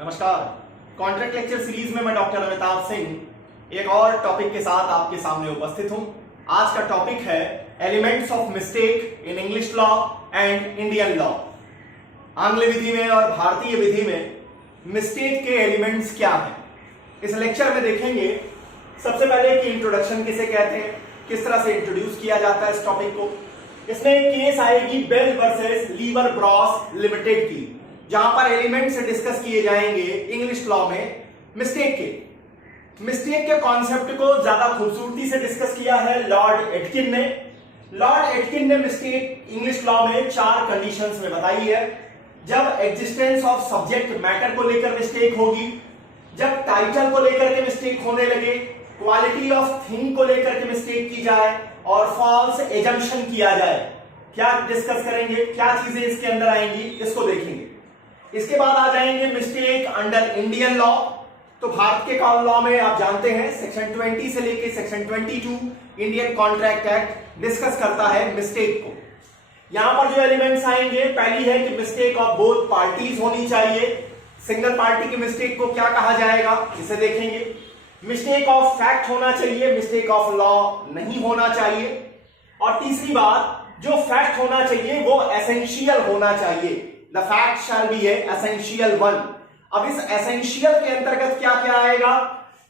नमस्कार। Contract lecture series में मैं डॉक्टर अमिताभ सिंह एक और टॉपिक के साथ आपके सामने उपस्थित हूं। आज का टॉपिक है elements of mistake in English law and Indian law. आंग्ल विधि में और भारतीय विधि में मिस्टेक के एलिमेंट्स क्या हैं, इस लेक्चर में देखेंगे। सबसे पहले कि इंट्रोडक्शन किसे कहते हैं, किस तरह से इंट्रोड्यूस किया जाता है इस टॉपिक को। इसमें एक केस आएगी Bell versus Lever Bros limited की, जहां पर एलिमेंट से डिस्कस किए जाएंगे इंग्लिश लॉ में मिस्टेक के कॉन्सेप्ट को ज्यादा खूबसूरती से डिस्कस किया है लॉर्ड एटकिन ने। लॉर्ड एटकिन ने मिस्टेक इंग्लिश लॉ में 4 कंडीशंस में बताई है। जब एग्जिस्टेंस ऑफ सब्जेक्ट मैटर को लेकर मिस्टेक होगी, जब टाइटल को लेकर के मिस्टेक होने लगे, क्वालिटी ऑफ थिंग को लेकर के मिस्टेक की जाए और फॉल्स एजम्पशन किया जाए। क्या डिस्कस करेंगे, क्या चीजें इसके अंदर आएंगी, इसको देखेंगे। इसके बाद आ जाएंगे मिस्टेक अंडर इंडियन लॉ। तो भारत के कॉमन लॉ में आप जानते हैं सेक्शन 20 से लेके section 22 Indian contract act discuss करता है मिस्टेक को। यहां पर जो एलिमेंट्स आएंगे, पहली है कि मिस्टेक ऑफ बोथ पार्टीज होनी चाहिए। सिंगल पार्टी की मिस्टेक को क्या कहा जाएगा, इसे देखेंगे। मिस्टेक ऑफ फैक्ट होना चाहिए, मिस्टेक ऑफ लॉ नहीं होना चाहिए। और तीसरी बात, जो फैक्ट होना चाहिए वो एसेंशियल होना चाहिए। The fact shall be essential one. अब इस एसेंशियल के अंतर्गत क्या क्या आएगा,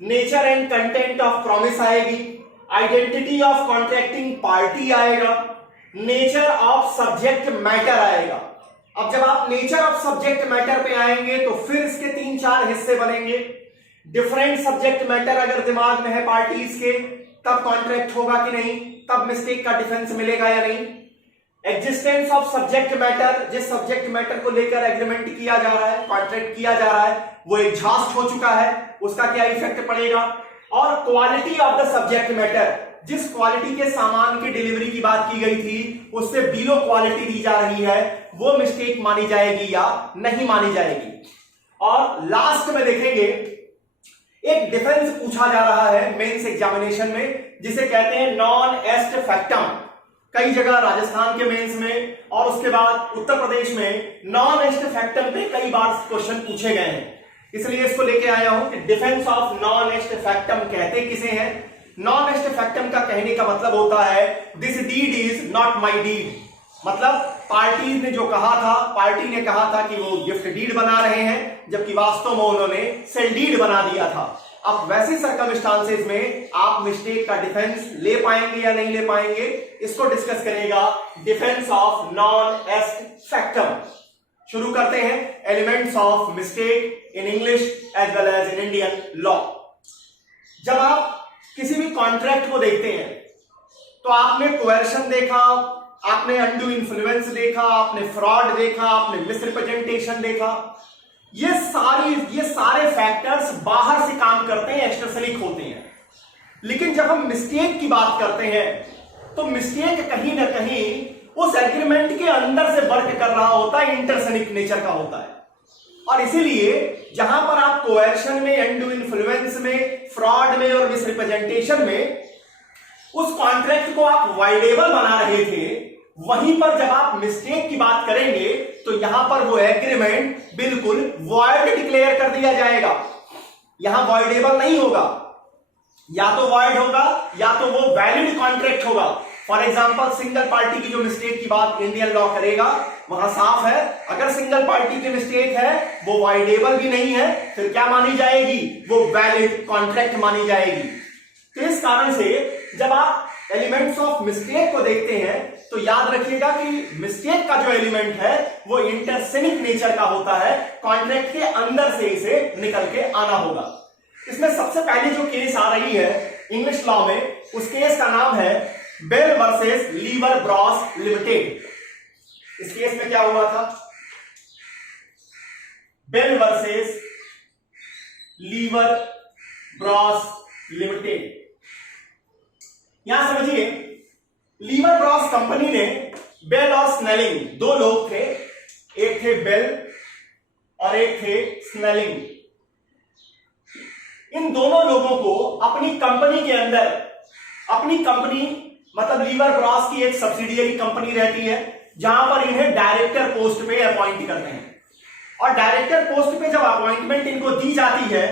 nature and content of promise आएगी, आइडेंटिटी ऑफ कॉन्ट्रैक्टिंग पार्टी आएगा, नेचर ऑफ सब्जेक्ट मैटर आएगा। अब जब आप नेचर ऑफ सब्जेक्ट मैटर पे आएंगे तो फिर इसके 3-4 हिस्से बनेंगे। डिफरेंट सब्जेक्ट मैटर अगर दिमाग में है पार्टीज के, तब कॉन्ट्रैक्ट होगा कि नहीं, तब मिस्टेक का डिफेंस मिलेगा या नहीं। एग्जिस्टेंस ऑफ सब्जेक्ट मैटर, जिस सब्जेक्ट मैटर को लेकर एग्रीमेंट किया जा रहा है, कॉन्ट्रैक्ट किया जा रहा है, वो एग्जॉस्ट हो चुका है, उसका क्या इफेक्ट पड़ेगा। और quality of the subject matter, जिस क्वालिटी के सामान की डिलीवरी की बात की गई थी उससे बिलो क्वालिटी दी जा रही है, वो मिस्टेक मानी जाएगी या नहीं मानी जाएगी। और लास्ट में देखेंगे एक डिफेंस पूछा जा रहा है मेंस एग्जामिनेशन में, जिसे कहते हैं नॉन एस्ट फैक्टम। कई जगह राजस्थान के मेंस में और उसके बाद उत्तर प्रदेश में नॉन एस्ट फैक्टम पे कई बार क्वेश्चन पूछे गए हैं, इसलिए इसको लेके आया हूं कि डिफेंस ऑफ नॉन एस्ट फैक्टम कहते किसे हैं। नॉन एस्ट फैक्टम का कहने का मतलब होता है this deed is not my deed. मतलब पार्टी ने जो कहा था, पार्टी ने कहा था कि वो गिफ्ट डीड बना रहे हैं, जबकि वास्तव में उन्होंने सेल डीड बना दिया था। अब वैसे सर्कमस्टांसेस में आप मिस्टेक का डिफेंस ले पाएंगे या नहीं ले पाएंगे, इसको डिस्कस करेगा defence of non est factum. शुरू करते हैं elements of mistake in English as well as in Indian law. जब आप किसी भी कॉन्ट्रैक्ट को देखते हैं तो आपने कोएर्शन देखा, आपने अनडू इन्फ्लुएंस देखा, आपने फ्रॉड देखा, आपने मिसरिप्रेजेंटेशन देखा। ये सारे फैक्टर्स बाहर से काम करते हैं, एक्सट्रिंसिक होते हैं। लेकिन जब हम मिस्टेक की बात करते हैं तो मिस्टेक कहीं ना कहीं उस एग्रीमेंट के अंदर से वर्क कर रहा होता है, इंटरसनिक नेचर का होता है। और इसीलिए जहां पर आप कोएर्शन में, अनडू इन्फ्लुएंस में, फ्रॉड में और मिसरिप्रेजेंटेशन में उस कॉन्ट्रैक्ट को आप वाइडेबल बना रहे थे, वहीं पर जब आप मिस्टेक की बात करेंगे तो यहां पर वो एग्रीमेंट बिल्कुल वॉइड डिक्लेयर कर दिया जाएगा। यहां वॉइडेबल नहीं होगा, या तो वॉइड होगा या तो वो वैलिड कॉन्ट्रैक्ट होगा। फॉर एग्जांपल सिंगल पार्टी की जो मिस्टेक की बात इंडियन लॉ करेगा, वहां साफ है अगर सिंगल पार्टी की मिस्टेक है, वो वॉइडेबल भी नहीं है, फिर क्या मानी जाएगी, वो वैलिड कॉन्ट्रैक्ट मानी जाएगी। तो इस कारण से जब आप एलिमेंट्स ऑफ मिस्टेक को देखते हैं तो याद रखिएगा कि मिस्टेक का जो एलिमेंट है वो इंटरसिनिक नेचर का होता है, कॉन्ट्रैक्ट के अंदर से इसे निकल के आना होगा। इसमें सबसे पहले जो केस आ रही है इंग्लिश लॉ में, उस केस का नाम है Bell versus Lever Bros limited. इस केस में क्या हुआ था, Bell versus Lever Bros limited. यहां समझिए, लीवर ब्रॉस कंपनी ने बेल और स्नेलिंग, 2 लोग थे, एक थे बेल और एक थे स्नेलिंग। इन दोनों लोगों को अपनी कंपनी के अंदर, अपनी कंपनी मतलब लीवर ब्रॉस की एक सब्सिडियरी कंपनी रहती है, जहां पर इन्हें डायरेक्टर पोस्ट पे अपॉइंट करते हैं। और डायरेक्टर पोस्ट पे जब अपॉइंटमेंट इनको दी जाती है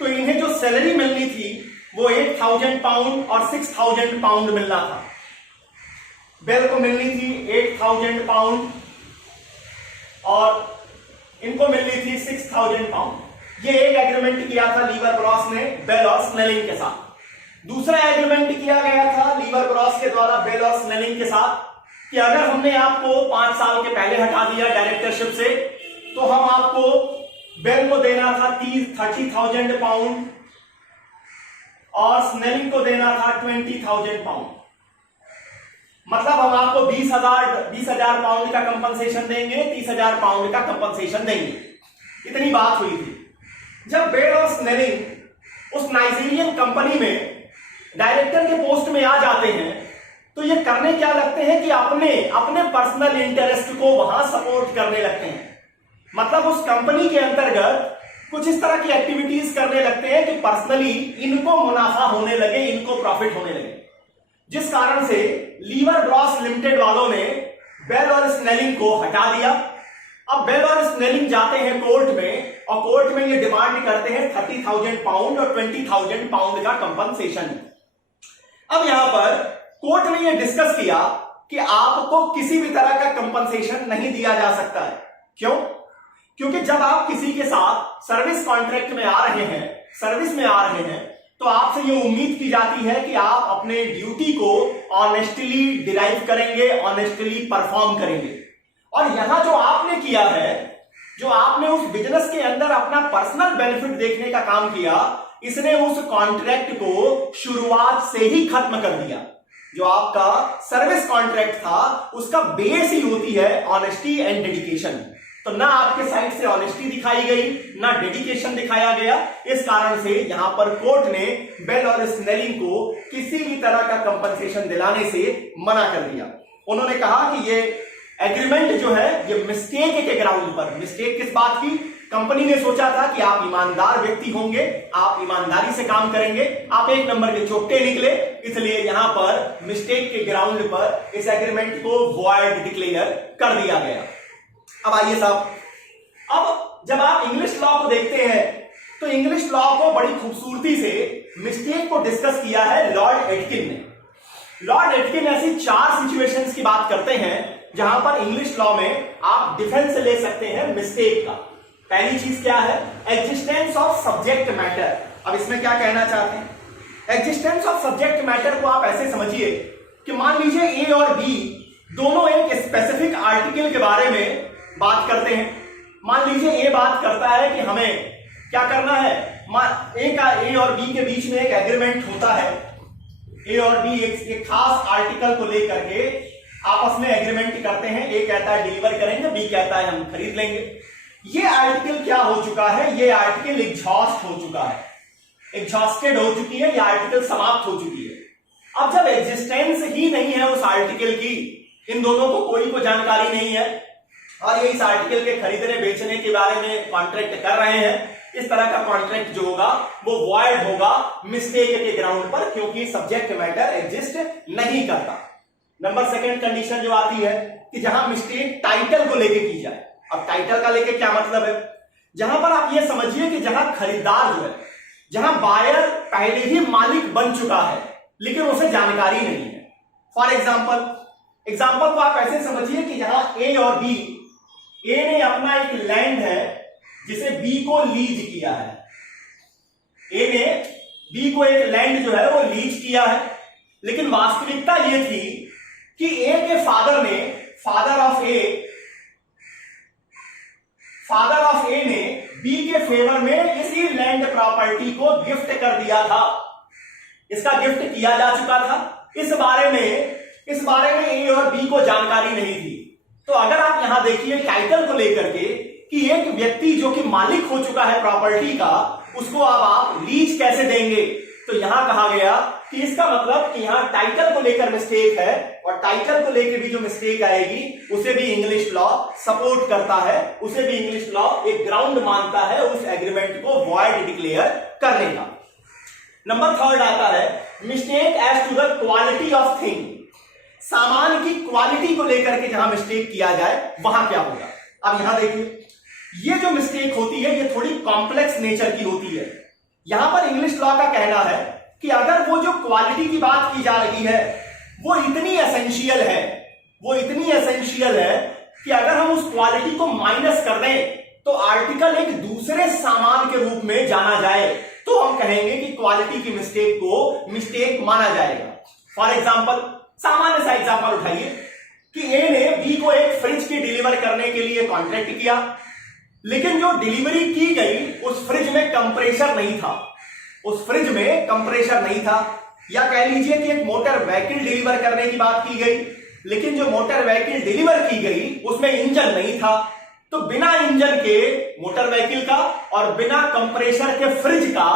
तो इन्हें जो सैलरी मिलनी थी वो 8,000 पाउंड और 6,000 पाउंड मिलना था। बेल को मिलनी थी 8,000 पाउंड और इनको मिलनी थी 6,000 पाउंड। ये एक एग्रीमेंट किया था लीवर ब्रॉस ने बेल और स्नेलिंग के साथ। दूसरा एग्रीमेंट किया गया था लीवर ब्रॉस के द्वारा बेल और स्नेलिंग के साथ कि अगर हमने आपको 5 साल के पहले हटा दिया डायरेक्टरशिप से तो हम आपको बेल को देना था 30,000 पाउंड और स्नेलिंग को देना था 20,000 पाउंड। मतलब हम आपको 20,000 पाउंड का कंपनसेशन देंगे, 30,000 पाउंड का कंपनसेशन देंगे। इतनी बात हुई थी। जब बेल और स्नेलिंग उस नाइजीरियन कंपनी में डायरेक्टर के पोस्ट में आ जाते हैं तो ये करने क्या लगते हैं कि अपने पर्सनल इंटरेस्ट को वहां सपोर्ट करने लगते हैं। मतलब उस कंपनी के अंतर्गत कुछ इस तरह की एक्टिविटीज करने लगते हैं कि पर्सनली इनको मुनाफा होने लगे, इनको प्रॉफिट होने लगे, जिस कारण से लीवर ब्रॉस लिमिटेड वालों ने बेल और स्नेलिंग को हटा दिया। अब बेल और स्नेलिंग जाते हैं कोर्ट में और कोर्ट में ये डिमांड करते हैं 30,000 पाउंड और 20,000 पाउंड का कंपनसेशन। अब यहां पर कोर्ट ने यह डिस्कस किया कि आपको किसी भी तरह का कंपनसेशन नहीं दिया जा सकता है। क्यों? क्योंकि जब आप किसी के साथ सर्विस कॉन्ट्रैक्ट में आ रहे हैं, सर्विस में आ रहे हैं, तो आपसे ये उम्मीद की जाती है कि आप अपने ड्यूटी को ऑनेस्टली डिराइव करेंगे, ऑनेस्टली परफॉर्म करेंगे। और यहां जो आपने किया है, जो आपने उस बिजनेस के अंदर अपना पर्सनल बेनिफिट देखने का काम किया, इसने उस कॉन्ट्रैक्ट को शुरुआत से ही खत्म कर दिया। जो आपका सर्विस कॉन्ट्रैक्ट था उसका बेस ही होती है ऑनेस्टी एंड डेडिकेशन। तो ना आपके साइड से ऑनेस्टी दिखाई गई, ना डेडिकेशन दिखाया गया। इस कारण से यहां पर कोर्ट ने बेल और स्नेलिंग को किसी भी तरह का कंपनसेशन दिलाने से मना कर दिया। उन्होंने कहा कि ये एग्रीमेंट जो है ये मिस्टेक के ग्राउंड पर, मिस्टेक किस बात की? कंपनी ने सोचा था कि आप ईमानदार व्यक्ति होंगे, आप ईमानदारी से काम करेंगे, आप एक नंबर के चोट्टे निकले, इसलिए यहां पर मिस्टेक के ग्राउंड पर इस एग्रीमेंट को वॉइड डिक्लेयर कर दिया गया। अब आइए साहब, अब जब आप इंग्लिश लॉ को देखते हैं तो इंग्लिश लॉ को बड़ी खूबसूरती से मिस्टेक को डिस्कस किया है लॉर्ड एटकिन ने। लॉर्ड एटकिन ऐसी 4 सिचुएशंस की बात करते हैं जहां पर इंग्लिश लॉ में आप डिफेंस ले सकते हैं मिस्टेक का। पहली चीज क्या है? Existence of subject matter. अब इसमें क्या कहना चाहते हैं? एग्जिस्टेंस ऑफ सब्जेक्ट मैटर को आप ऐसे समझिए कि मान लीजिए ए और बी दोनों एक स्पेसिफिक आर्टिकल के बारे में बात करते हैं। मान लीजिए ए बात करता है कि हमें क्या करना है, ए और बी के बीच में एक एग्रीमेंट होता है। ए और बी एक खास आर्टिकल को लेकर के आपस में एग्रीमेंट करते हैं। ए कहता है डिलीवर करेंगे, बी कहता है हम खरीद लेंगे। ये आर्टिकल क्या हो चुका है? ये आर्टिकल एग्जॉस्ट हो चुका है, एग्जॉस्टेड हो चुकी है, ये आर्टिकल समाप्त हो चुकी है। अब जब एग्जिस्टेंस ही नहीं है उस आर्टिकल की, इन दोनों को कोई को जानकारी नहीं है और ये इस आर्टिकल के खरीदने बेचने के बारे में कॉन्ट्रैक्ट कर रहे हैं, इस तरह का कॉन्ट्रैक्ट जो होगा वो वॉइड होगा मिस्टेक के ग्राउंड पर, क्योंकि सब्जेक्ट मैटर एग्जिस्ट नहीं करता। नंबर 2 कंडीशन जो आती है कि जहां मिस्टेक टाइटल को लेके की जाए। अब टाइटल का लेके क्या मतलब है? जहां पर आप ये समझिए कि जहां खरीदार जो है, जहां बायर पहले ही मालिक बन चुका है लेकिन उसे जानकारी नहीं है। फॉर एग्जाम्पल को आप ऐसे समझिए कि जहां ए और बी, ए ने अपना एक लैंड है जिसे बी को लीज किया है। ए ने बी को एक लैंड जो है वो लीज किया है, लेकिन वास्तविकता ये थी कि ए के फादर ने, फादर ऑफ ए ने बी के फेवर में इसी लैंड प्रॉपर्टी को गिफ्ट कर दिया था। इसका गिफ्ट किया जा चुका था। इस बारे में ए और बी को जानकारी नहीं थी। तो अगर आप यहां देखिए टाइटल को लेकर के कि एक व्यक्ति जो कि मालिक हो चुका है प्रॉपर्टी का, उसको अब आप लीज कैसे देंगे, तो यहां कहा गया कि इसका मतलब कि यहां टाइटल को लेकर मिस्टेक है और टाइटल को लेकर भी जो मिस्टेक आएगी उसे भी इंग्लिश लॉ सपोर्ट करता है, उसे भी इंग्लिश लॉ एक ग्राउंड मानता है उस एग्रीमेंट को वॉइड डिक्लेयर करने का। नंबर 3 आता है mistake as to the quality of thing. सामान की क्वालिटी को लेकर के जहां मिस्टेक किया जाए वहां क्या होगा। अब यहां देखिए ये जो मिस्टेक होती है ये थोड़ी कॉम्प्लेक्स नेचर की होती है। यहां पर इंग्लिश लॉ का कहना है कि अगर वो जो क्वालिटी की बात की जा रही है वो इतनी एसेंशियल है, वो इतनी एसेंशियल है कि अगर हम उस क्वालिटी को माइनस कर दें तो आर्टिकल एक दूसरे सामान के रूप में जाना जाए, तो हम कहेंगे कि क्वालिटी की मिस्टेक को मिस्टेक माना जाएगा। फॉर एग्जाम्पल, सामान्य सा एग्जाम्पल उठाइए कि ए ने बी को एक फ्रिज की डिलीवर करने के लिए कॉन्ट्रैक्ट किया, लेकिन जो डिलीवरी की गई उस फ्रिज में कंप्रेशर नहीं था, उस फ्रिज में कंप्रेशर नहीं था। या कह लीजिए कि एक मोटर व्हीकल डिलीवर करने की बात की गई, लेकिन जो मोटर व्हीकल डिलीवर की गई उसमें इंजन नहीं था। तो बिना इंजन के मोटर व्हीकल का और बिना कंप्रेशर के फ्रिज का,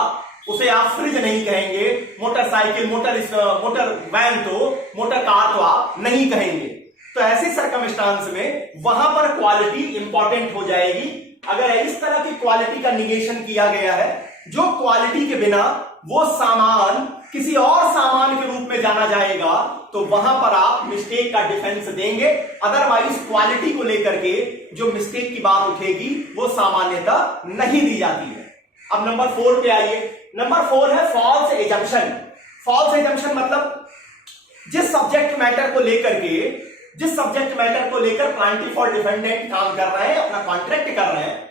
उसे आप फ्रिज नहीं कहेंगे, मोटरसाइकिल, मोटर वैन तो, मोटर कार तो आप नहीं कहेंगे। तो ऐसे सर्कमस्टांस में वहां पर क्वालिटी इंपॉर्टेंट हो जाएगी। अगर इस तरह की क्वालिटी का निगेशन किया गया है, जो क्वालिटी के बिना वो सामान किसी और सामान के रूप में जाना जाएगा, तो वहां पर आप मिस्टेक का डिफेंस देंगे। अदरवाइज क्वालिटी को लेकर के जो मिस्टेक की बात उठेगी वो सामान्यता नहीं दी जाती है। अब नंबर 4 पे आइए। नंबर 4 है फॉल्स एजम्पशन। फॉल्स एजम्पशन मतलब जिस सब्जेक्ट मैटर को लेकर प्लांटिफ और डिफेंडेंट काम कर रहे हैं, अपना कॉन्ट्रैक्ट कर रहे हैं,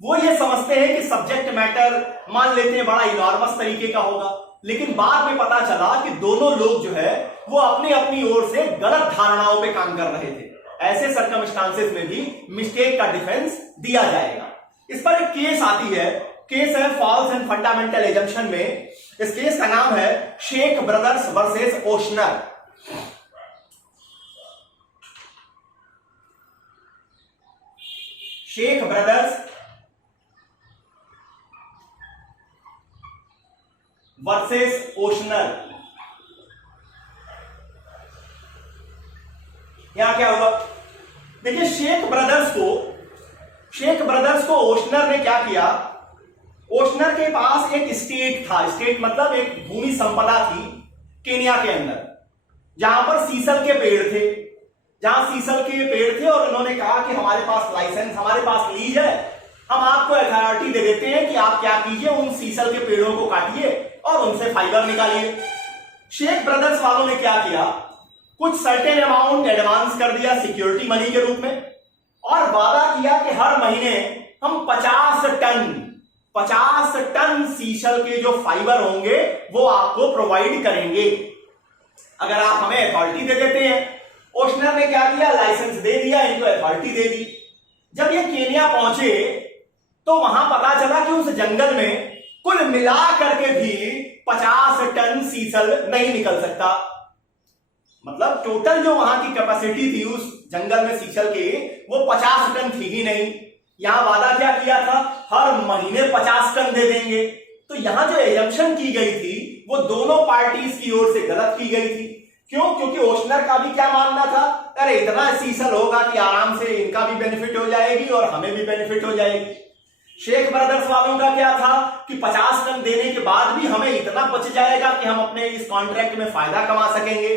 वो ये समझते हैं कि सब्जेक्ट मैटर मान लेते हैं बड़ा इनॉर्मस तरीके का होगा, लेकिन बाद में पता चला कि दोनों लोग जो है वो अपनी अपनी ओर से गलत धारणाओं पे काम कर रहे थे। ऐसे सर्कमस्टांसेस में भी मिस्टेक का डिफेंस दिया जाएगा। इस पर एक केस आती है, केस है फॉल्स एंड फंडामेंटल एजम्पशन में। इस केस का नाम है Sheikh brothers versus Ochsner. Sheikh brothers versus Ochsner. यहां क्या हुआ, देखिए शेख ब्रदर्स को ओशनर ने क्या किया, ओशनर के पास एक स्टेट था, स्टेट मतलब एक भूमि संपदा थी केन्या के अंदर, जहां पर सीसल के पेड़ थे, और उन्होंने कहा कि हमारे पास लाइसेंस, हमारे पास लीज है, हम आपको अथॉरिटी दे देते हैं कि आप क्या कीजिए, उन सीसल के पेड़ों को काटिए और उनसे फाइबर निकालिए। शेख ब्रदर्स वालों ने क्या किया, कुछ सर्टेन अमाउंट एडवांस कर दिया सिक्योरिटी मनी के रूप में, और वादा किया कि हर महीने हम 50 टन सीसल के जो फाइबर होंगे वो आपको प्रोवाइड करेंगे अगर आप हमें अथॉरिटी दे देते हैं। ओशनर ने क्या किया, लाइसेंस दे दिया, इनको अथॉरिटी दे दी। जब ये केन्या पहुंचे तो वहां पता चला कि उस जंगल में कुल मिला करके भी 50 टन सीसल नहीं निकल सकता। मतलब टोटल जो वहां की कैपेसिटी थी उस जंगल में सीसल की, वो 50 टन थी ही नहीं। यहां वादा क्या किया था, हर महीने 50 टन दे देंगे। तो यहां जो एजम्पशन की गई थी वो दोनों पार्टीज की ओर से गलत की गई थी। क्यों? क्योंकि ओशनर का भी क्या मानना था, अरे इतना सीसल होगा कि आराम से इनका भी बेनिफिट हो जाएगी और हमें भी बेनिफिट हो जाएगी। शेख ब्रदर्स वालों का क्या था कि 50 टन देने के बाद भी हमें इतना बच जाएगा कि हम अपने इस कॉन्ट्रैक्ट में फायदा कमा सकेंगे।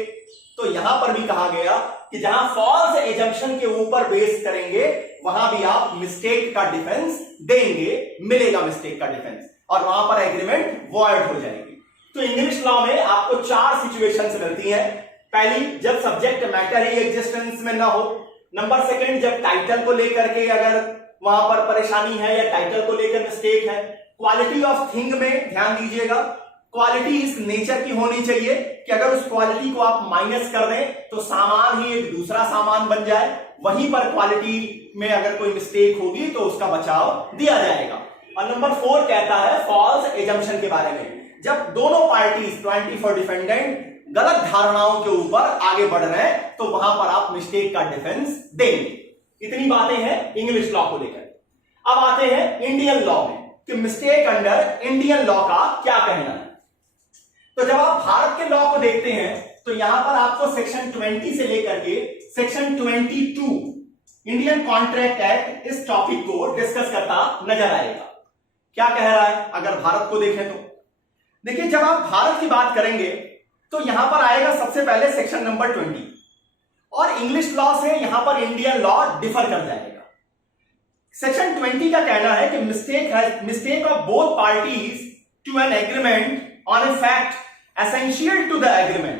तो यहां पर भी कहा गया कि जहां फॉल्स एजम्पशन के ऊपर बेस करेंगे वहां भी आप मिस्टेक का डिफेंस देंगे, मिलेगा मिस्टेक का डिफेंस, और वहां पर एग्रीमेंट वॉइड हो जाएगी। तो इंग्लिश लॉ में आपको 4 सिचुएशंस मिलती हैं। पहली, जब सब्जेक्ट मैटर ही एग्जिस्टेंस में ना हो। नंबर सेकंड, जब टाइटल को लेकर के अगर वहां पर परेशानी है या टाइटल को लेकर मिस्टेक है। क्वालिटी ऑफ थिंग में ध्यान दीजिएगा, क्वालिटी इस नेचर की होनी चाहिए कि अगर उस क्वालिटी को आप माइनस कर दें तो सामान ही एक दूसरा सामान बन जाए। वहीं पर क्वालिटी में अगर कोई मिस्टेक होगी तो उसका बचाव दिया जाएगा। और नंबर 4 कहता है फॉल्स एजम्पशन के बारे में, जब दोनों पार्टीज प्लांटिफ और डिफेंडेंट गलत धारणाओं के ऊपर आगे बढ़ रहे हैं तो वहां पर आप मिस्टेक का डिफेंस देंगे। इतनी बातें हैं इंग्लिश लॉ को लेकर। अब आते हैं इंडियन लॉ में कि मिस्टेक अंडर इंडियन लॉ का क्या कहना है। तो जब आप भारत के लॉ को देखते हैं तो यहां पर आपको सेक्शन 20 से लेकर के सेक्शन 22 इंडियन कॉन्ट्रैक्ट एक्ट इस टॉपिक को डिस्कस करता नजर आएगा। क्या कह रहा है अगर भारत को देखें तो देखिए, जब आप भारत की बात करेंगे तो यहां पर आएगा सबसे पहले सेक्शन नंबर 20, और इंग्लिश लॉ से यहां पर इंडियन लॉ डिफर कर जाएगा। सेक्शन 20 का कहना है कि mistake of both parties to an agreement on a fact essential to the agreement,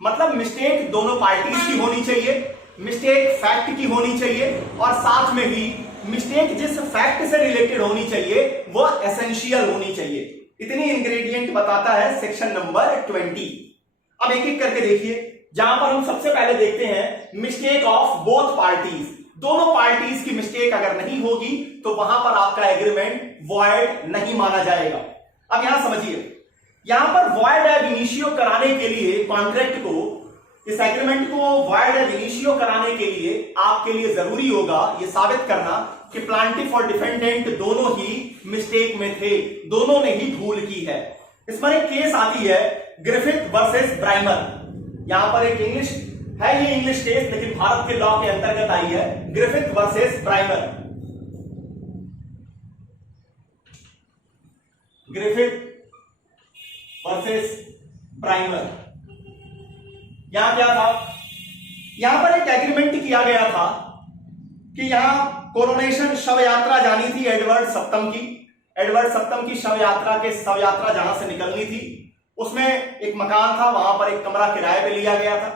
मतलब मिस्टेक दोनों पार्टीज की होनी चाहिए, मिस्टेक फैक्ट की होनी चाहिए, और साथ में ही मिस्टेक जिस फैक्ट से रिलेटेड होनी चाहिए वो एसेंशियल होनी चाहिए। इतनी इंग्रेडिएंट बताता है सेक्शन नंबर 20। अब एक एक करके देखिए, जहां पर हम सबसे पहले देखते हैं मिस्टेक ऑफ बोथ पार्टीज, दोनों पार्टीज की मिस्टेक अगर नहीं होगी तो वहां पर आपका एग्रीमेंट वॉइड नहीं माना जाएगा। अब यहां समझिए, यहां पर वॉइड एब इनिशियो कराने के लिए कॉन्ट्रैक्ट को, इस एग्रीमेंट को वॉइड एब इनिशियो कराने के लिए आपके लिए जरूरी होगा यह साबित करना कि प्लांटिफ और डिफेंडेंट दोनों ही मिस्टेक में थे, दोनों ने ही भूल की है। इसमें एक केस आती है ग्रिफिथ वर्सेस ब्राइमर। यहां पर एक इंग्लिश है, ये इंग्लिश केस लेकिन भारत के लॉ के अंतर्गत आई है, Griffith versus Brimer. Griffith versus Brimer. यहां क्या था, यहां पर एक एग्रीमेंट किया गया था कि यहां कोरोनेशन शव यात्रा जानी थी एडवर्ड सप्तम की, एडवर्ड सप्तम की शव यात्रा जहां से निकलनी थी, उसमें एक मकान था, वहां पर एक कमरा किराए पे लिया गया था,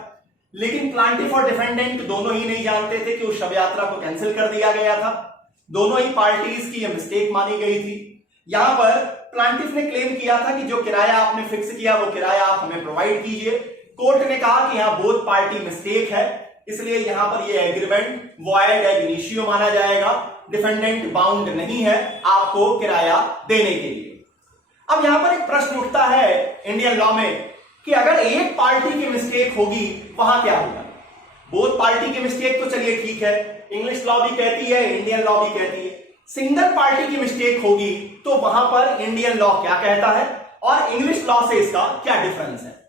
लेकिन प्लांटिफ और डिफेंडेंट दोनों ही नहीं जानते थे कि उस शव यात्रा को कैंसिल कर दिया गया था। दोनों ही पार्टीज की यह मिस्टेक मानी गई थी। यहां पर प्लांटिफ ने क्लेम किया था कि जो किराया आपने फिक्स किया वो किराया आप हमें प्रोवाइड कीजिए। कोर्ट ने कहा कि यहां बोथ पार्टी मिस्टेक है, इसलिए यहां पर ये एग्रीमेंट वॉइड एब इनिशियो माना जाएगा, डिफेंडेंट बाउंड नहीं है आपको किराया देने के लिए। अब यहां पर एक प्रश्न उठता है इंडियन लॉ में कि अगर एक पार्टी की मिस्टेक होगी वहां क्या होगा। बोथ पार्टी की मिस्टेक तो चलिए ठीक है, इंग्लिश लॉ भी कहती है, इंडियन लॉ भी कहती है। सिंगल पार्टी की मिस्टेक होगी तो वहां पर इंडियन लॉ क्या कहता है और इंग्लिश लॉ से इसका क्या डिफरेंस है।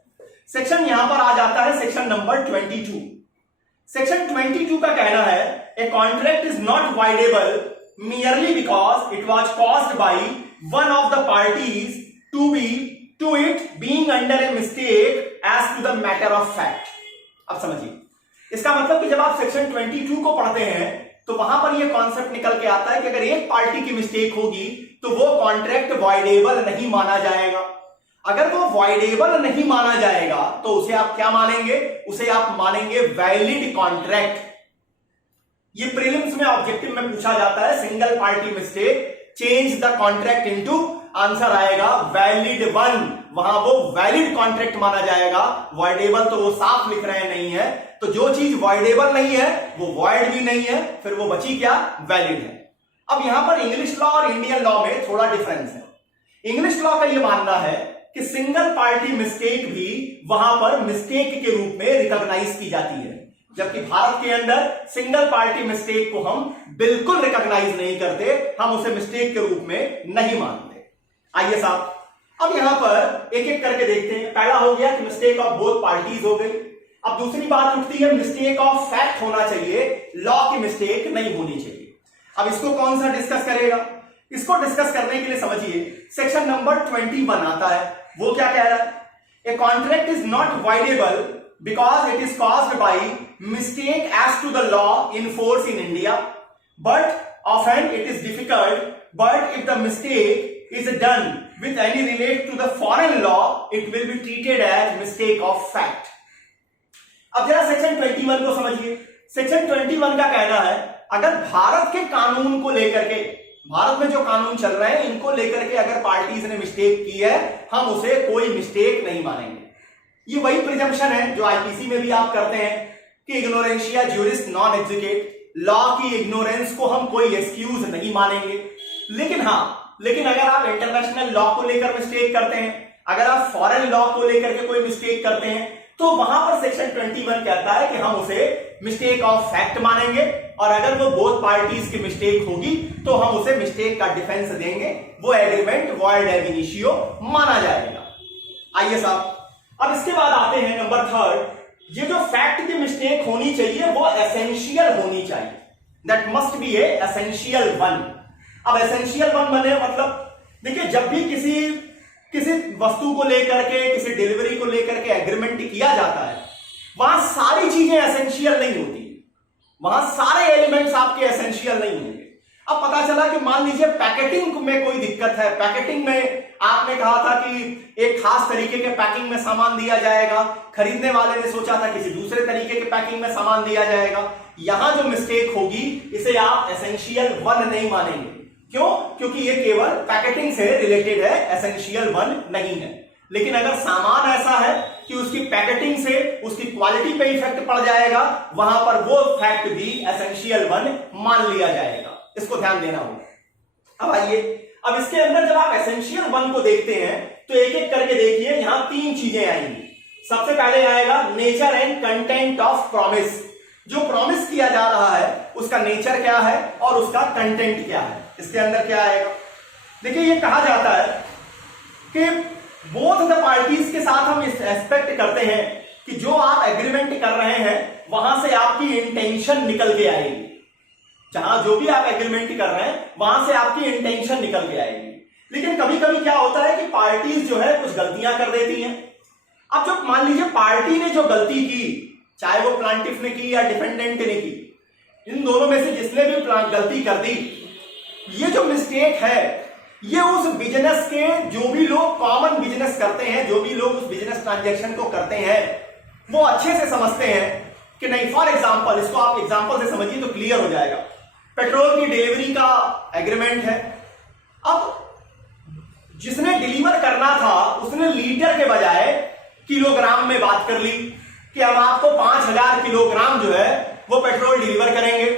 सेक्शन यहां पर आ जाता है सेक्शन नंबर 22। सेक्शन 22 का कहना है a contract is not voidable merely because it was caused by one of the parties to it being under a mistake as to the matter of fact। अब समझिए, इसका मतलब कि जब आप सेक्शन 22 को पढ़ते हैं तो वहां पर यह कॉन्सेप्ट निकल के आता है कि अगर एक पार्टी की मिस्टेक होगी तो वो कॉन्ट्रैक्ट वॉइडेबल नहीं माना जाएगा। अगर वो वॉइडेबल नहीं माना जाएगा तो उसे आप क्या मानेंगे, उसे आप मानेंगे वैलिड कॉन्ट्रैक्ट। ये प्रीलिम्स में ऑब्जेक्टिव में पूछा जाता है, single party mistake change the contract into, answer आएगा वैलिड वन, वहां वो वैलिड कॉन्ट्रैक्ट माना जाएगा। वॉइडेबल तो वो साफ लिख रहे हैं नहीं है, तो जो चीज वॉइडेबल नहीं है वो वॉइड भी नहीं है, फिर वो बची क्या, वैलिड है। अब यहां पर इंग्लिश लॉ और इंडियन लॉ में थोड़ा डिफरेंस है। इंग्लिश लॉ का यह मानना है कि सिंगल पार्टी मिस्टेक भी वहां पर मिस्टेक के रूप में रिकॉग्नाइज की जाती है, जबकि भारत के अंदर सिंगल पार्टी मिस्टेक को हम बिल्कुल रिकॉग्नाइज नहीं करते, हम उसे मिस्टेक के रूप में नहीं मानते। आइए साहब, अब यहां पर एक एक करके देखते हैं। पहला हो गया कि मिस्टेक ऑफ बोथ पार्टीज हो गई। अब दूसरी बात उठती है मिस्टेक ऑफ फैक्ट होना चाहिए, लॉ की मिस्टेक नहीं होनी चाहिए। अब इसको कौन सा डिस्कस करेगा, इसको डिस्कस करने के लिए समझिए सेक्शन नंबर 21 आता है। वो क्या कह रहा है, a contract is not voidable because it is caused by mistake as to the law in force in India, but often it is difficult, but if the mistake is done with any relate to the foreign law, it will be treated as mistake of fact। अब जरा section 21 को समझिए। Section 21 का कहना है अगर भारत के कानून को लेकर के, भारत में जो कानून चल रहे हैं इनको लेकर के अगर पार्टीज ने मिस्टेक की है, हम उसे कोई मिस्टेक नहीं मानेंगे। ये वही प्रिजम्पशन है जो आईपीसी में भी आप करते हैं कि इग्नोरेंशिया ज्यूरिस नॉन एग्जीक्यूट, लॉ की इग्नोरेंस को हम कोई एक्सक्यूज नहीं मानेंगे। लेकिन अगर आप इंटरनेशनल लॉ को लेकर मिस्टेक करते हैं, अगर आप फॉरेन लॉ को लेकर के कोई मिस्टेक करते हैं, तो वहां पर सेक्शन 21 कहता है कि हम उसे मिस्टेक ऑफ फैक्ट मानेंगे, और अगर वो बोथ पार्टीज की मिस्टेक होगी तो हम उसे मिस्टेक का डिफेंस देंगे, वो एग्रीमेंट वॉइड एब इनिशियो माना जाएगा। आइए साहब, अब इसके बाद आते हैं नंबर 3, ये जो फैक्ट की मिस्टेक होनी चाहिए वो एसेंशियल होनी चाहिए, that must be A essential one. अब एसेंशियल वन बने मतलब देखिए, जब भी किसी वस्तु को लेकर के, किसी डिलीवरी को लेकर के एग्रीमेंट किया जाता है, वहां सारी चीजें एसेंशियल नहीं होती, वहां सारे एलिमेंट्स आपके एसेंशियल नहीं होंगे। अब पता चला कि मान लीजिए पैकेटिंग में कोई दिक्कत है, पैकेटिंग में आपने कहा था कि एक खास तरीके के पैकिंग में सामान दिया जाएगा, खरीदने वाले ने सोचा था किसी दूसरे तरीके के पैकिंग में सामान दिया जाएगा। यहां जो मिस्टेक होगी इसे आप एसेंशियल 1 नहीं मानेंगे। क्यों? क्योंकि ये केवल पैकेटिंग से रिलेटेड है, एसेंशियल 1 नहीं है। लेकिन अगर सामान ऐसा है कि उसकी पैकेटिंग से उसकी क्वालिटी पे इफेक्ट पड़ जाएगा, वहां पर वो फैक्ट भी एसेंशियल 1 मान लिया जाएगा। इसको ध्यान देना होगा। अब आइए, अब इसके अंदर जब आप एसेंशियल 1 को देखते हैं तो एक एक करके देखिए, यहां 3 चीजें आएंगी। सबसे पहले आएगा nature and content of promise. जो प्रॉमिस किया जा रहा है उसका नेचर क्या है और उसका कंटेंट क्या है, इसके अंदर क्या आएगा। देखिए, ये कहा जाता है कि बोथ द पार्टीज के साथ हम एक्सपेक्ट करते हैं कि जो आप एग्रीमेंट कर रहे हैं वहां से आपकी इंटेंशन निकल के आएगी। जहां जो भी आप एग्रीमेंट कर रहे हैं वहां से आपकी इंटेंशन निकल के आएगी। लेकिन कभी कभी क्या होता है कि पार्टीज जो है कुछ गलतियां कर देती हैं। अब जो मान लीजिए पार्टी ने जो गलती की, चाहे वो प्लांटिफ ने की या डिफेंडेंट ने की, इन दोनों में से जिसने भी गलती कर दी, ये जो मिस्टेक है ये उस बिजनेस के जो भी लोग कॉमन बिजनेस करते हैं, जो भी लोग उस बिजनेस ट्रांजैक्शन को करते हैं, वो अच्छे से समझते हैं कि नहीं। फॉर एग्जांपल, इसको आप एग्जांपल से समझिए तो क्लियर हो जाएगा। पेट्रोल की डिलीवरी का एग्रीमेंट है। अब जिसने डिलीवर करना था उसने लीटर के बजाय किलोग्राम में बात कर ली कि हम आपको 5000 किलोग्राम जो है वो पेट्रोल डिलीवर करेंगे।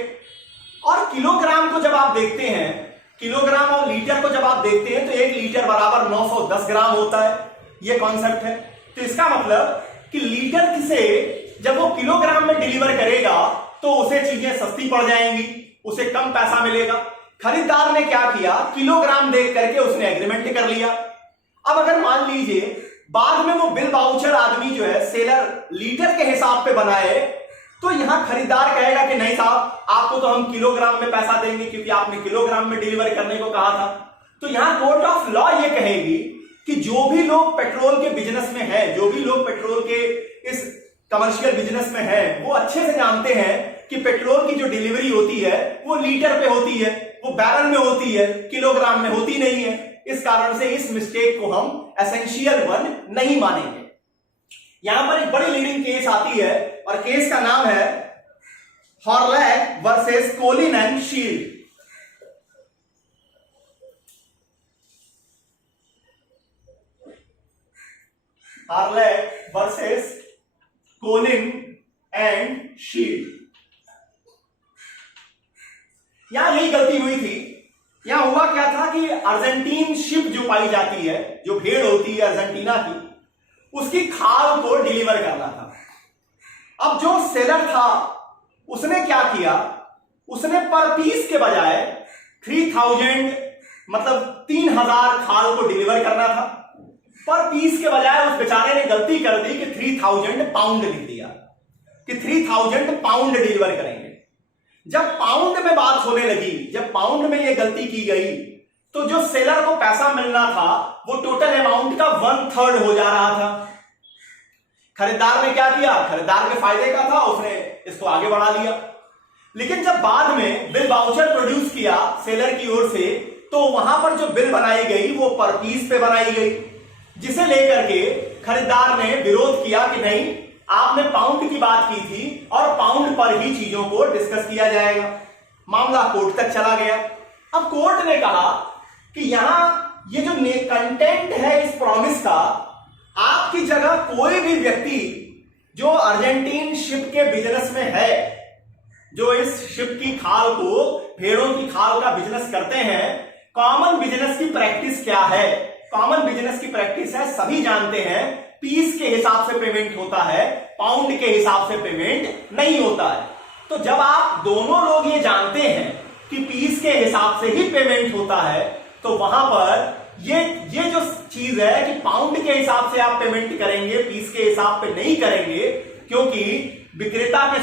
और किलोग्राम को जब आप देखते हैं, किलोग्राम और लीटर को जब आप देखते हैं तो 1 लीटर बराबर 910 ग्राम होता है। ये कॉन्सेप्ट है। तो इसका मतलब कि लीटर से जब वो किलोग्राम में डिलीवर करेगा तो उसे चीजें सस्ती पड़ जाएंगी, उसे कम पैसा मिलेगा। खरीदार ने क्या किया, किलोग्राम देख करके उसने एग्रीमेंट कर लिया। अब अगर मान लीजिए बाद में वो बिल वाउचर आदमी जो है सेलर लीटर के हिसाब पे बनाए, तो यहां खरीदार कहेगा कि नहीं साहब, आपको तो हम किलोग्राम में पैसा देंगे क्योंकि आपने किलोग्राम में डिलीवर करने को कहा था। तो यहां कोर्ट ऑफ लॉ ये कहेगी कि जो भी लोग पेट्रोल के बिजनेस में है, जो भी लोग पेट्रोल के इस कमर्शियल बिजनेस में है, वो अच्छे से जानते हैं कि पेट्रोल की जो डिलीवरी होती है वो लीटर पे होती है, वो बैरल में होती है, किलोग्राम में होती नहीं है। इस कारण से इस मिस्टेक को हम एसेंशियल 1 नहीं मानेंगे। यहां पर एक बड़ी लीडिंग केस आती है और केस का नाम है Horlock versus Colin and Shield. Horlock versus Colin and Shield. यहां यही गलती हुई थी। यहां हुआ क्या था कि अर्जेंटीन शिप जो पाई जाती है, जो भेड़ होती है अर्जेंटीना की, उसकी खाल को डिलीवर करना था। अब जो सेलर था उसने क्या किया, उसने पर पीस के बजाय 3000 मतलब 3000 खाल को डिलीवर करना था। पर पीस के बजाय उस बेचारे ने गलती कर दी कि 3000 पाउंड लिख दिया कि 3000 पाउंड डिलीवर करेंगे। जब पाउंड में बात होने लगी, जब पाउंड में यह गलती की गई, तो जो सेलर को पैसा मिलना था वो टोटल अमाउंट का 1/3 हो जा रहा था। खरीदार ने क्या किया, खरीदार के फायदे का था, उसने इसको आगे बढ़ा लिया। लेकिन जब बाद में बिल वाउचर प्रोड्यूस किया सेलर की ओर से, तो वहां पर जो बिल बनाई गई वो पर पीस पे बनाई गई, जिसे लेकर के खरीदार ने विरोध किया कि नहीं, आपने पाउंड की बात की थी और पाउंड पर ही चीजों को डिस्कस किया जाएगा। मामला कोर्ट तक चला गया। अब कोर्ट ने कहा कि यहां ये जो कंटेंट है इस प्रॉमिस का, आपकी जगह कोई भी व्यक्ति जो अर्जेंटीन शिप के बिजनेस में है, जो इस शिप की खाल को, भेड़ों की खाल का बिजनेस करते हैं, कॉमन बिजनेस की प्रैक्टिस क्या है? कॉमन बिजनेस की प्रैक्टिस है, सभी जानते हैं, पीस के हिसाब से पेमेंट होता है, पाउंड के हिसाब से पेमेंट नहीं होता है। तो जब आप दोनों लोग ये जानते हैं कि पीस के हिसाब से ही पेमेंट होता है, तो वहां पर ये जो चीज है कि पाउंड के हिसाब से आप पेमेंट करेंगे, पीस के हिसाब पे नहीं करेंगे, क्योंकि विक्रेता के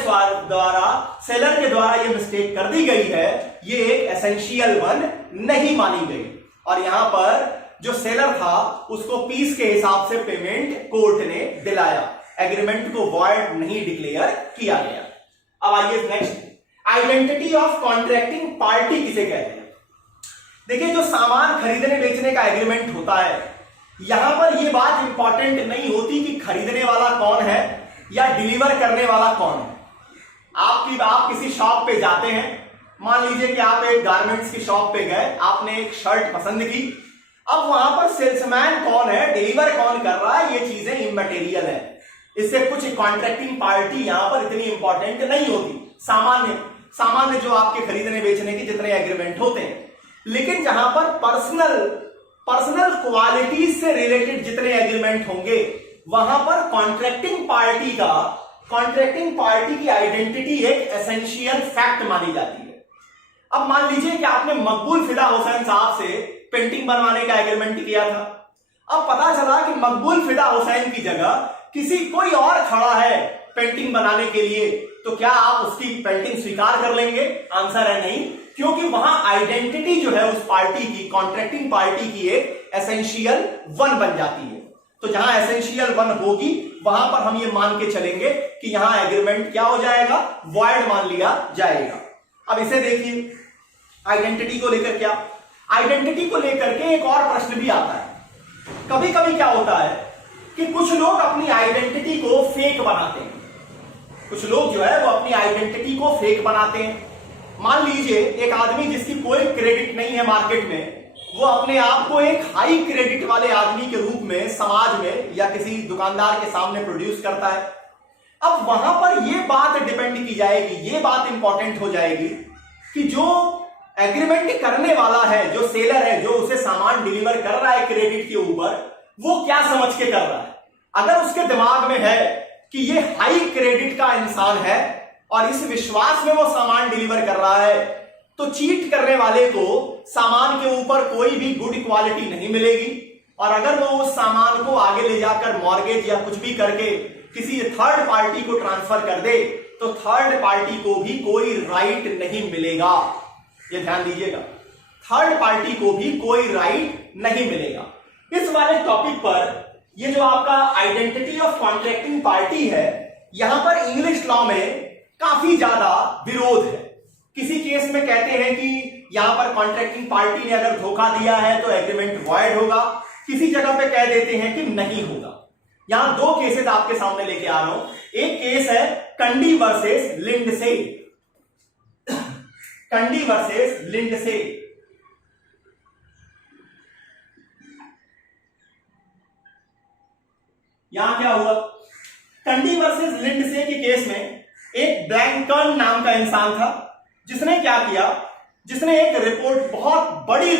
द्वारा, सेलर के द्वारा ये मिस्टेक कर दी गई है, ये एक एसेंशियल 1 नहीं मानी गई। और यहां पर जो सेलर था उसको पीस के हिसाब से पेमेंट कोर्ट ने दिलाया, एग्रीमेंट को वॉइड नहीं डिक्लेयर किया गया। अब आइए next, identity of contracting party किसे कहते हैं? देखिए, जो सामान खरीदने बेचने का एग्रीमेंट होता है, यहां पर यह बात इंपॉर्टेंट नहीं होती कि खरीदने वाला कौन है या डिलीवर करने वाला कौन है। आप किसी शॉप पे जाते हैं, मान लीजिए कि आप एक गारमेंट्स की शॉप पे गए, आपने एक शर्ट पसंद की। अब वहां पर सेल्समैन कौन है, डिलीवर कौन कर रहा है, ये चीजें इमैटेरियल है। इससे कुछ कॉन्ट्रैक्टिंग पार्टी यहां पर इतनी इंपॉर्टेंट नहीं होती, सामान्य जो आपके खरीदने बेचने के जितने एग्रीमेंट होते हैं। लेकिन जहां पर पर्सनल क्वालिटीज से रिलेटेड जितने एग्रीमेंट होंगे, वहां पर कॉन्ट्रैक्टिंग पार्टी की आइडेंटिटी एक एसेंशियल फैक्ट मानी जाती है। अब मान लीजिए कि आपने मकबूल फिदा हुसैन साहब से पेंटिंग बनवाने का एग्रीमेंट किया था। अब पता चला कि मकबूल फिदा हुसैन की जगह कोई और खड़ा है पेंटिंग बनाने के लिए, तो क्या आप उसकी पेंटिंग स्वीकार कर लेंगे? आंसर है नहीं, क्योंकि वहां आइडेंटिटी जो है उस पार्टी की, कॉन्ट्रैक्टिंग पार्टी की एक एसेंशियल वन बन जाती है। तो जहां एसेंशियल वन होगी, वहां पर हम ये मान के चलेंगे कि यहां एग्रीमेंट क्या हो जाएगा, वॉइड मान लिया जाएगा। अब इसे देखिए, आइडेंटिटी को लेकर के एक और प्रश्न भी आता है। कभी कभी क्या होता है कि कुछ लोग अपनी आइडेंटिटी को फेक बनाते हैं। कुछ लोग जो है वो अपनी आइडेंटिटी को फेक बनाते हैं। मान लीजिए एक आदमी जिसकी कोई क्रेडिट नहीं है मार्केट में, वो अपने आप को एक हाई क्रेडिट वाले आदमी के रूप में समाज में या किसी दुकानदार के सामने प्रोड्यूस करता है। अब वहां पर यह बात डिपेंड की जाएगी, ये बात इंपॉर्टेंट हो जाएगी कि जो एग्रीमेंट करने वाला है, जो सेलर है, जो उसे सामान डिलीवर कर रहा है क्रेडिट के ऊपर, वो क्या समझ के कर रहा है। अगर उसके दिमाग में है कि ये हाई क्रेडिट का इंसान है और इस विश्वास में वो सामान डिलीवर कर रहा है, तो चीट करने वाले को सामान के ऊपर कोई भी गुड क्वालिटी नहीं मिलेगी। और अगर वो उस सामान को आगे ले जाकर मॉर्गेज या कुछ भी करके किसी थर्ड पार्टी को ट्रांसफर कर दे, तो थर्ड पार्टी को भी कोई राइट नहीं मिलेगा। ये ध्यान दीजिएगा, थर्ड पार्टी को भी कोई राइट नहीं मिलेगा। इस वाले टॉपिक पर ये जो आपका आइडेंटिटी ऑफ कॉन्ट्रैक्टिंग पार्टी है, यहां पर इंग्लिश लॉ में काफी ज्यादा विरोध है। किसी केस में कहते हैं कि यहां पर कॉन्ट्रैक्टिंग पार्टी ने अगर धोखा दिया है तो एग्रीमेंट वॉइड होगा, किसी जगह पे कह देते हैं कि नहीं होगा। यहां दो केसेस आपके सामने लेके आ रहा हूं। एक केस है कंडी वर्सेस लिंडसे। कंडी वर्सेस लिंडसे। यहां क्या हुआ, कंडी वर्सेस लिंडसे के केस में एक ब्लैंकन नाम का इंसान था, जिसने क्या किया, जिसने एक रिपोर्ट, बहुत बड़ी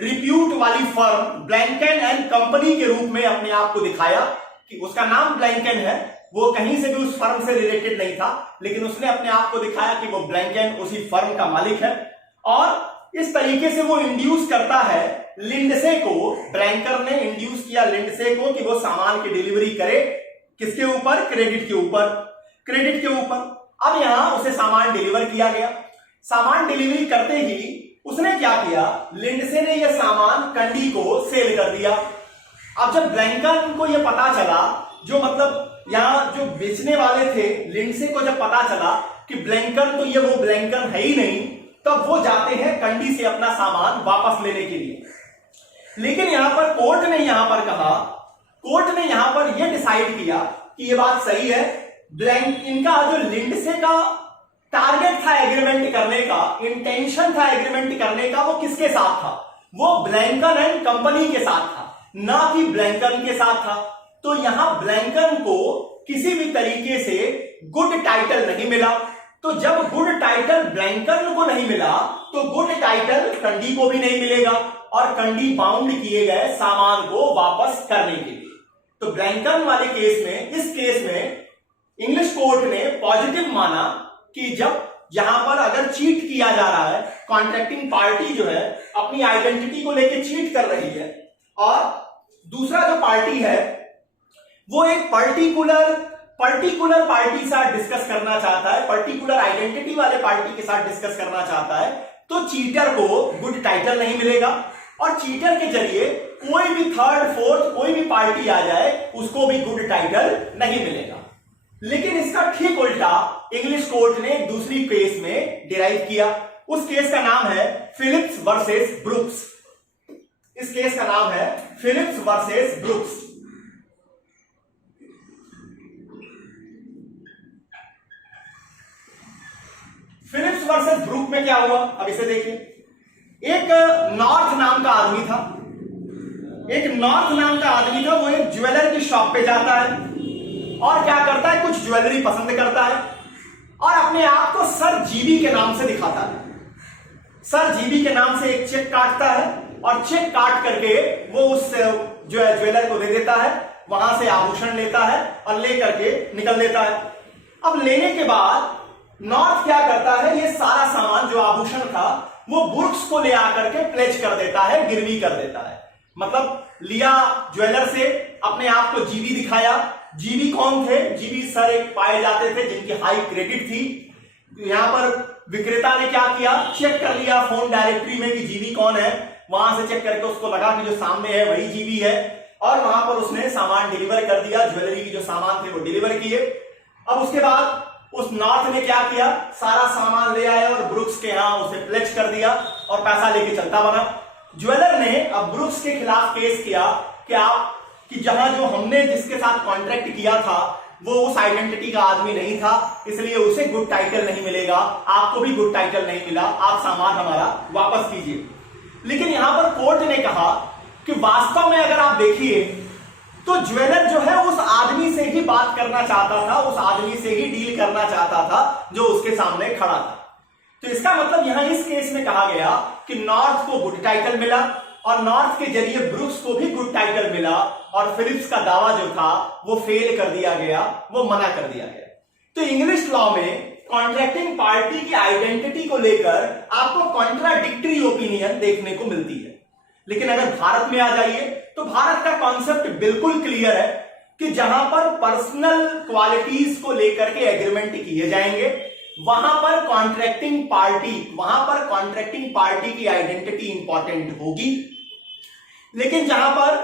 रिप्यूट वाली फर्म ब्लैंकन एंड कंपनी के रूप में अपने आप को दिखाया कि उसका नाम ब्लैंकन है। वो कहीं से भी उस फर्म से रिलेटेड नहीं था, लेकिन उसने अपने आप को दिखाया कि वो ब्लैंकन उसी फर्म का मालिक है। और इस तरीके से वो इंड्यूस करता है लिंडसे को, ब्लैंकर ने इंड्यूस किया लिंडसे को कि वो सामान की डिलीवरी करे। किसके ऊपर? क्रेडिट के ऊपर। अब यहां उसे सामान डिलीवर किया गया। सामान डिलीवरी करते ही उसने क्या किया, लिंडसे ने यह सामान कंडी को सेल कर दिया। अब जब ब्लैंकन को यह पता चला, जो मतलब यहां जो बेचने वाले थे, लिंडसे को जब पता चला कि ब्लैंकन तो ये वो ब्लैंकन है ही नहीं, तब वो जाते हैं कंडी से अपना सामान वापस लेने के लिए। लेकिन यहां पर कोर्ट ने यहां पर यह डिसाइड किया कि यह बात सही है, इनका जो लिंडसे का टारगेट था एग्रीमेंट करने का, इंटेंशन था एग्रीमेंट करने का, वो किसके साथ था? वो ब्लैंकन एंड कंपनी के साथ था, ना कि ब्लैंकन के साथ था। तो यहां ब्लैंकन को किसी भी तरीके से गुड टाइटल नहीं मिला। तो जब गुड टाइटल ब्लैंकन को नहीं मिला, तो गुड टाइटल कंडी को भी नहीं मिलेगा और कंडी बाउंड किए गए सामान को वापस करने के लिए। तो ब्लैंकन वाले केस में, इस केस में इंग्लिश कोर्ट ने पॉजिटिव माना कि जब यहां पर अगर चीट किया जा रहा है, कॉन्ट्रैक्टिंग पार्टी जो है अपनी आइडेंटिटी को लेकर चीट कर रही है, और दूसरा जो पार्टी है वो एक पर्टिकुलर पार्टी के साथ डिस्कस करना चाहता है, पर्टिकुलर आइडेंटिटी वाले पार्टी के साथ डिस्कस करना चाहता है, तो चीटर को गुड टाइटल नहीं मिलेगा। और चीटर के जरिए कोई भी थर्ड फोर्थ कोई भी पार्टी आ जाए, उसको भी गुड टाइटल नहीं मिलेगा। लेकिन इसका ठीक उल्टा इंग्लिश कोर्ट ने दूसरी केस में डिराइव किया। उस केस का नाम है फिलिप्स वर्सेस ब्रुक्स। इस केस का नाम है Phillips versus Brooks. Phillips versus Brook में क्या हुआ, अब इसे देखिए। एक नॉर्थ नाम का आदमी था, वो एक ज्वेलर की शॉप पे जाता है और क्या करता है, कुछ ज्वेलरी पसंद करता है और अपने आप को सर जीबी के नाम से दिखाता है। सर जीबी के नाम से एक चेक काटता है और चेक काट करके वो उस जो है ज्वेलर को दे देता है, वहां से आभूषण लेता है और लेकर के निकल देता है। अब लेने के बाद नॉर्थ क्या करता है, ये सारा सामान जो आभूषण था वो ब्रुक्स को ले आकर के प्लेज कर देता है, गिरवी कर देता है। मतलब लिया ज्वेलर से, अपने आप को जीबी दिखाया। जीबी कौन थे, जीबी सर एक पाए जाते थे जिनकी हाई क्रेडिट थी। यहां पर विक्रेता ने क्या किया, चेक कर लिया फोन डायरेक्टरी में कि जीबी कौन है, वहां से चेक करके उसको लगा कि जो सामने है वही जीबी है और वहां पर उसने सामान डिलीवर कर दिया, ज्वेलरी की जो सामान थे वो डिलीवर किए। अब उसके बाद उस नॉर्थ ने क्या किया, सारा सामान ले आया और ब्रुक्स के यहां उसे प्लेज कर दिया और पैसा लेके चलता बना। ज्वेलर ने अब ब्रुक्स के खिलाफ केस किया कि जहां जो हमने जिसके साथ कॉन्ट्रैक्ट किया था वो उस आइडेंटिटी का आदमी नहीं था, इसलिए उसे गुड टाइटल नहीं मिलेगा, आपको भी गुड टाइटल नहीं मिला, आप सामान हमारा वापस कीजिए। लेकिन यहां पर कोर्ट ने कहा कि वास्तव में अगर आप देखिए तो ज्वेलर जो है उस आदमी से ही बात करना चाहता था, उस आदमी से ही डील करना चाहता था जो उसके सामने खड़ा था। तो इसका मतलब यहां इस केस में कहा गया कि नॉर्थ को गुड टाइटल मिला और नॉर्थ के जरिए ब्रुक्स को भी गुड टाइटल मिला और फिलिप्स का दावा जो था वो फेल कर दिया गया, वो मना कर दिया गया। तो इंग्लिश लॉ में कॉन्ट्रैक्टिंग पार्टी की आइडेंटिटी को लेकर आपको कॉन्ट्राडिक्टरी ओपिनियन देखने को मिलती है। लेकिन अगर भारत में आ जाइए तो भारत का कॉन्सेप्ट बिल्कुल क्लियर है कि जहां पर पर्सनल क्वालिटीज को लेकर के एग्रीमेंट किए जाएंगे वहां पर कॉन्ट्रैक्टिंग पार्टी की आइडेंटिटी इंपॉर्टेंट होगी। लेकिन जहां पर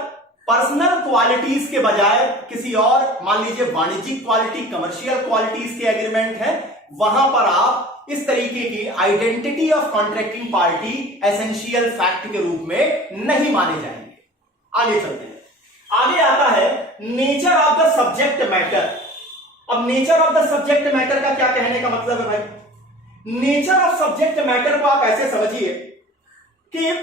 पर्सनल क्वालिटीज के बजाय किसी और, मान लीजिए वाणिज्यिक क्वालिटी, कमर्शियल क्वालिटीज के एग्रीमेंट है, वहां पर आप इस तरीके की identity of contracting party essential fact के रूप में नहीं माने जाएंगे। आगे चलते हैं। आगे आता है nature of the subject matter. अब nature of the subject matter का क्या कहने का मतलब है भाई? नेचर ऑफ सब्जेक्ट मैटर को आप ऐसे समझिए कि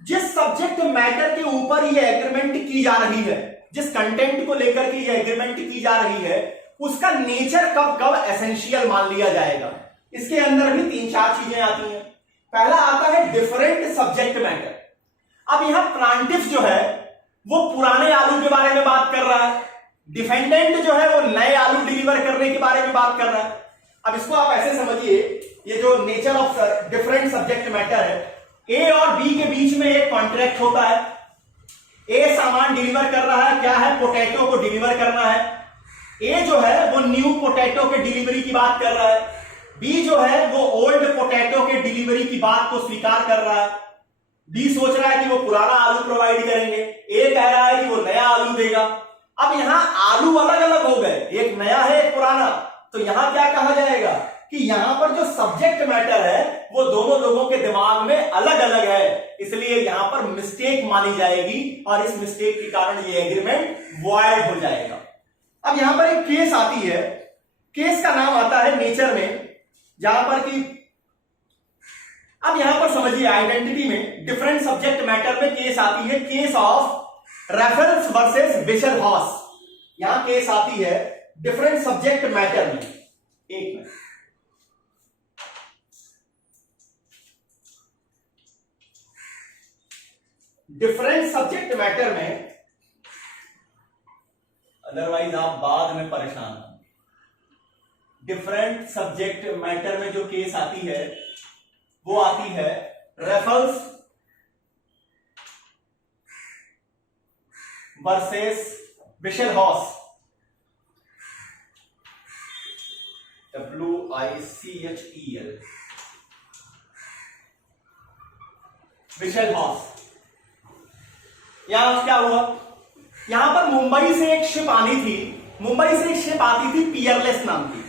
जिस सब्जेक्ट मैटर के ऊपर ये एग्रीमेंट की जा रही है, जिस कंटेंट को लेकर के ये एग्रीमेंट की जा रही है, उसका नेचर कब कब एसेंशियल मान लिया जाएगा। इसके अंदर भी 3-4 चीजें आती हैं। पहला आता है डिफरेंट सब्जेक्ट मैटर। अब यहां प्लांटिफ जो है वो पुराने आलू के बारे में बात कर रहा है, डिफेंडेंट जो है वो नए आलू डिलीवर करने के बारे में बात कर रहा है। अब इसको आप ऐसे समझिए, ये जो nature of different subject matter है, ए और बी के बीच में एक कॉन्ट्रैक्ट होता है। ए सामान डिलीवर कर रहा है, क्या है, पोटैटो को डिलीवर करना है। ए जो है वो न्यू पोटैटो के डिलीवरी की बात कर रहा है, बी जो है वो ओल्ड पोटैटो के डिलीवरी की बात को स्वीकार कर रहा है। बी सोच रहा है कि वो पुराना आलू प्रोवाइड करेंगे, ए कह रहा है कि वो नया आलू देगा। अब यहां आलू अलग अलग हो गए, एक नया है एक पुराना। तो यहां क्या कहा जाएगा कि यहां पर जो सब्जेक्ट मैटर है वो दोनों लोगों के दिमाग में अलग अलग है, इसलिए यहां पर मिस्टेक मानी जाएगी और इस मिस्टेक के कारण ये एग्रीमेंट वॉइड हो जाएगा। अब यहां पर एक केस आती है, केस का नाम आता है नेचर में, जहां पर कि अब यहां पर समझिए आइडेंटिटी में डिफरेंट सब्जेक्ट मैटर में केस आती है, केस ऑफ रेफरेंस वर्सेस विशेलहॉस। यहां केस आती है डिफरेंट सब्जेक्ट मैटर में। एक मिनट, डिफरेंट सब्जेक्ट मैटर में, अदरवाइज आप बाद में परेशान हो। डिफरेंट सब्जेक्ट मैटर में जो केस आती है वो आती है रेफल्स वर्सेस विशेलहॉस, WICHEL, विशेलहॉस। यहां क्या हुआ, यहां पर मुंबई से एक शिप आनी थी, मुंबई से एक शिप आती थी पियरलेस नाम की।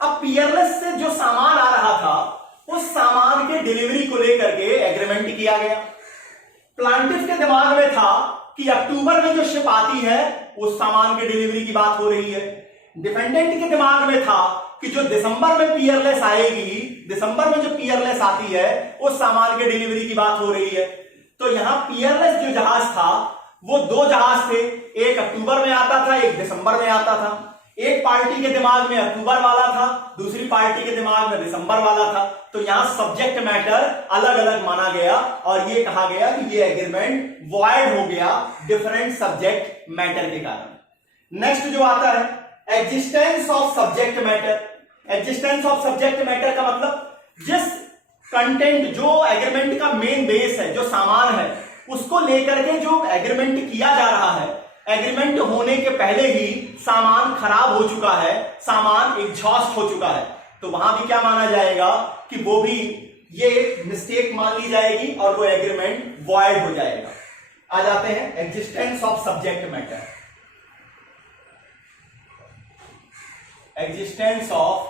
अब पियरलेस से जो सामान आ रहा था उस सामान के डिलीवरी को लेकर के एग्रीमेंट किया गया। प्लांटिफ के दिमाग में था कि अक्टूबर में जो शिप आती है उस सामान की डिलीवरी की बात हो रही है। डिफेंडेंट के दिमाग में था कि जो दिसंबर में पियरलेस आएगी, दिसंबर में जो पियरलेस आती है उस सामान के डिलीवरी की बात हो रही है। तो यहां पियरलेस जो जहाज था वो दो जहाज थे, एक अक्टूबर में आता था, एक दिसंबर में आता था। एक पार्टी के दिमाग में अक्टूबर वाला था, दूसरी पार्टी के दिमाग में दिसंबर वाला था। तो यहां सब्जेक्ट मैटर अलग अलग माना गया और यह कहा गया कि यह एग्रीमेंट वॉइड हो गया डिफरेंट सब्जेक्ट मैटर के कारण। नेक्स्ट जो आता है existence of subject matter. Existence of subject matter का मतलब जिस कंटेंट, जो एग्रीमेंट का मेन बेस है, जो सामान है, उसको लेकर के जो एग्रीमेंट किया जा रहा है, एग्रीमेंट होने के पहले ही सामान खराब हो चुका है, सामान एग्जॉस्ट हो चुका है, तो वहां भी क्या माना जाएगा कि वो भी ये मिस्टेक मान ली जाएगी और वो एग्रीमेंट वॉइड हो जाएगा। आ जाते हैं existence of subject matter. Existence of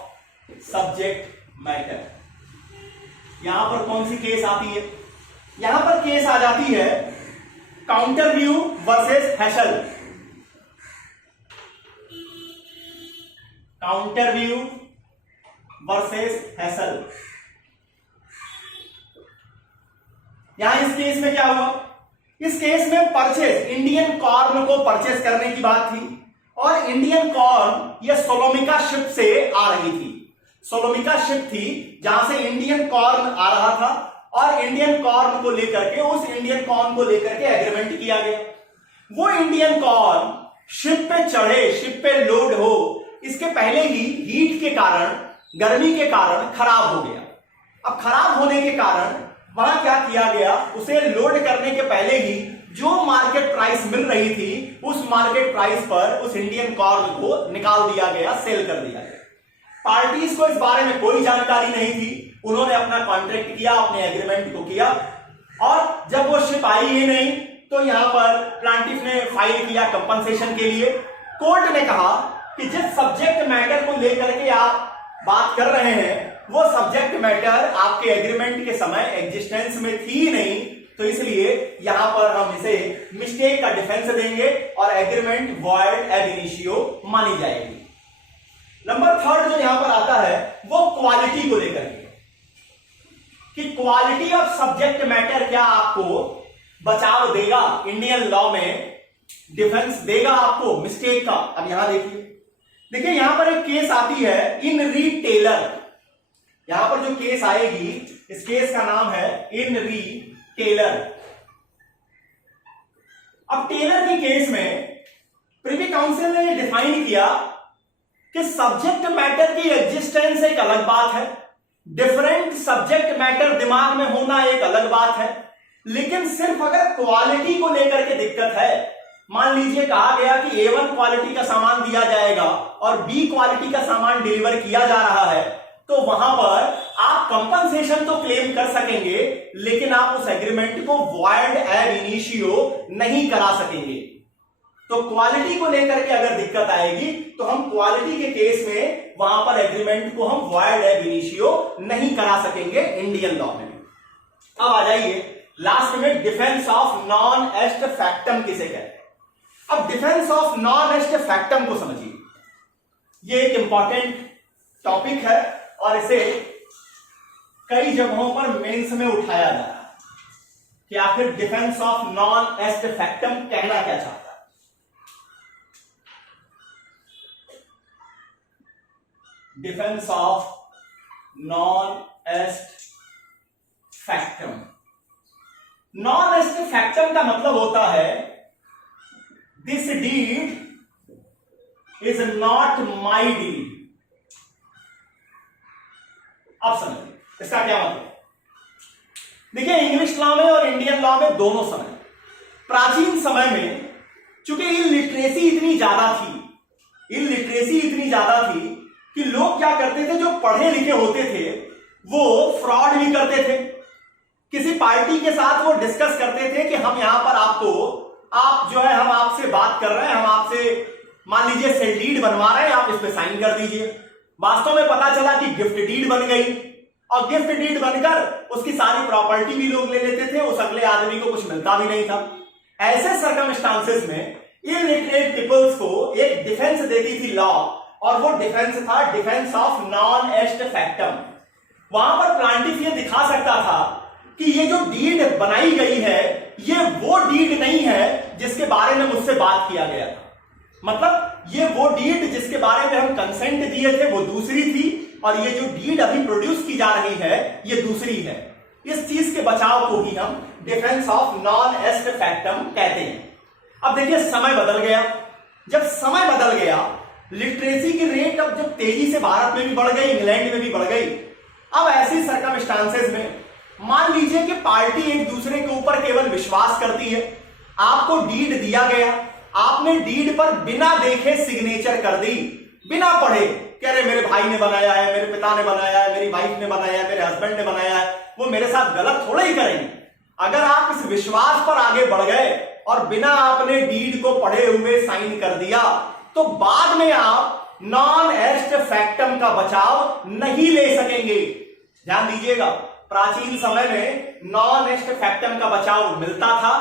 subject matter, यहां पर कौन सी केस आती है? यहां पर केस आ जाती है काउंटरव्यू वर्सेस हैशल। काउंटरव्यू वर्सेस हैशल। यहां इस केस में क्या हुआ? इस केस में परचेज, इंडियन कॉर्न को परचेज करने की बात थी और इंडियन कॉर्न यह सोलोमिका शिप से आ रही थी। सोलोमिका शिप थी जहां से इंडियन कॉर्न आ रहा था और इंडियन कॉर्न को लेकर के, उस इंडियन कॉर्न को लेकर के एग्रीमेंट किया गया। वो इंडियन कॉर्न शिप पे चढ़े, शिप पे लोड हो, इसके पहले ही हीट के कारण, गर्मी के कारण खराब हो गया। अब खराब होने के कारण वहां क्या किया गया, उसे लोड करने के पहले ही जो मार्केट प्राइस मिल रही थी उस मार्केट प्राइस पर उस इंडियन कॉर्न को निकाल दिया गया, सेल कर दिया गया। पार्टीज को इस बारे में कोई जानकारी नहीं थी, उन्होंने अपना कॉन्ट्रैक्ट किया, अपने एग्रीमेंट को किया और जब वो शिप आई ही नहीं तो यहां पर प्लांटिफ ने फाइल किया कंपनसेशन के लिए। कोर्ट ने कहा कि जिस सब्जेक्ट मैटर को लेकर के आप बात कर रहे हैं वो सब्जेक्ट मैटर आपके एग्रीमेंट के समय एग्जिस्टेंस में थी ही नहीं, तो इसलिए यहां पर हम इसे मिस्टेक का डिफेंस देंगे और एग्रीमेंट वॉइड एब इनिशियो मानी जाएगी। नंबर थर्ड जो यहां पर आता है वो क्वालिटी को लेकर के, कि क्वालिटी ऑफ सब्जेक्ट मैटर क्या आपको बचाव देगा, इंडियन लॉ में डिफेंस देगा आपको मिस्टेक का। अब यहां देखिए यहां पर एक केस आती है इन री टेलर। यहां पर जो केस आएगी इस केस का नाम है इन री टेलर। अब टेलर के केस में प्रिवी काउंसिल ने डिफाइन किया कि सब्जेक्ट मैटर की एग्जिस्टेंस एक अलग बात है, डिफरेंट सब्जेक्ट मैटर दिमाग में होना एक अलग बात है, लेकिन सिर्फ अगर क्वालिटी को लेकर के दिक्कत है, मान लीजिए कहा गया कि A1 क्वालिटी का सामान दिया जाएगा और B क्वालिटी का सामान डिलीवर किया जा रहा है, तो वहां पर आप कंपनसेशन तो क्लेम कर सकेंगे लेकिन आप उस एग्रीमेंट को वॉइड एब इनिशियो नहीं करा सकेंगे। तो क्वालिटी को लेकर के अगर दिक्कत आएगी तो हम क्वालिटी के केस में वहां पर एग्रीमेंट को हम वॉइड एब इनिशियो नहीं करा सकेंगे इंडियन लॉ में। अब आ जाइए लास्ट में डिफेंस ऑफ नॉन एस्ट फैक्टम किसे कहते हैं। अब डिफेंस ऑफ नॉन एस्ट फैक्टम को समझिए, यह एक इंपॉर्टेंट टॉपिक है और इसे कई जगहों पर मेंस में उठाया जा रहा है कि आखिर defence of non est factum कहना क्या चाहता है। Defence of non est factum, non est factum का मतलब होता है this deed is not my deed. अब समझिए इसका क्या मतलब। देखिए इंग्लिश लॉ में और इंडियन लॉ में दोनों समय, प्राचीन समय में चूंकि इलिटरेसी इतनी ज्यादा थी कि लोग क्या करते थे, जो पढ़े लिखे होते थे वो फ्रॉड भी करते थे। किसी पार्टी के साथ वो डिस्कस करते थे कि हम यहां पर आप जो है हम आपसे बात कर रहे हैं, हम आपसे मान लीजिए सेल डीड बनवा रहे हैं, आप इस पे साइन कर दीजिए। वास्तव में पता चला कि गिफ्ट डीड बन गई और गिफ्ट डीड बनकर उसकी सारी प्रॉपर्टी भी लोग ले लेते थे, उस अगले आदमी को कुछ मिलता भी नहीं था। ऐसे सर्कमस्टांसेस में इलिटरेट पीपल्स को एक डिफेंस देती थी लॉ, और वो डिफेंस था डिफेंस ऑफ नॉन एस्ट फैक्टम। वहां पर प्लांटिफ ये दिखा सकता था कि ये जो डीड बनाई गई है ये वो डीड नहीं है जिसके बारे में मुझसे बात किया गया था। मतलब ये वो डीड जिसके बारे में हम कंसेंट दिए थे वो दूसरी थी, और ये जो डीड अभी प्रोड्यूस की जा रही है ये दूसरी है। इस चीज के बचाव को ही हम डिफेंस ऑफ नॉन एस्ट फैक्टम कहते हैं। अब देखिए समय बदल गया। जब समय बदल गया, लिटरेसी की रेट अब जब तेजी से भारत में भी बढ़ गई, इंग्लैंड में भी बढ़ गई। अब ऐसी सर्कमस्टांसेस में मान लीजिए कि पार्टी एक दूसरे के ऊपर केवल विश्वास करती है। आपको डीड दिया गया, आपने डीड पर बिना देखे सिग्नेचर कर दी, बिना पढ़े कि अरे मेरे भाई ने बनाया है, मेरे पिता ने बनाया है, मेरी वाइफ ने बनाया है, मेरे हस्बैंड ने बनाया है, वो मेरे साथ गलत थोड़ा ही करेंगे। अगर आप इस विश्वास पर आगे बढ़ गए और बिना आपने डीड को पढ़े हुए साइन कर दिया, तो बाद में आप नॉन एस्ट फैक्टम का बचाव नहीं ले सकेंगे। ध्यान दीजिएगा, प्राचीन समय में नॉन एस्ट फैक्टम का बचाव मिलता था।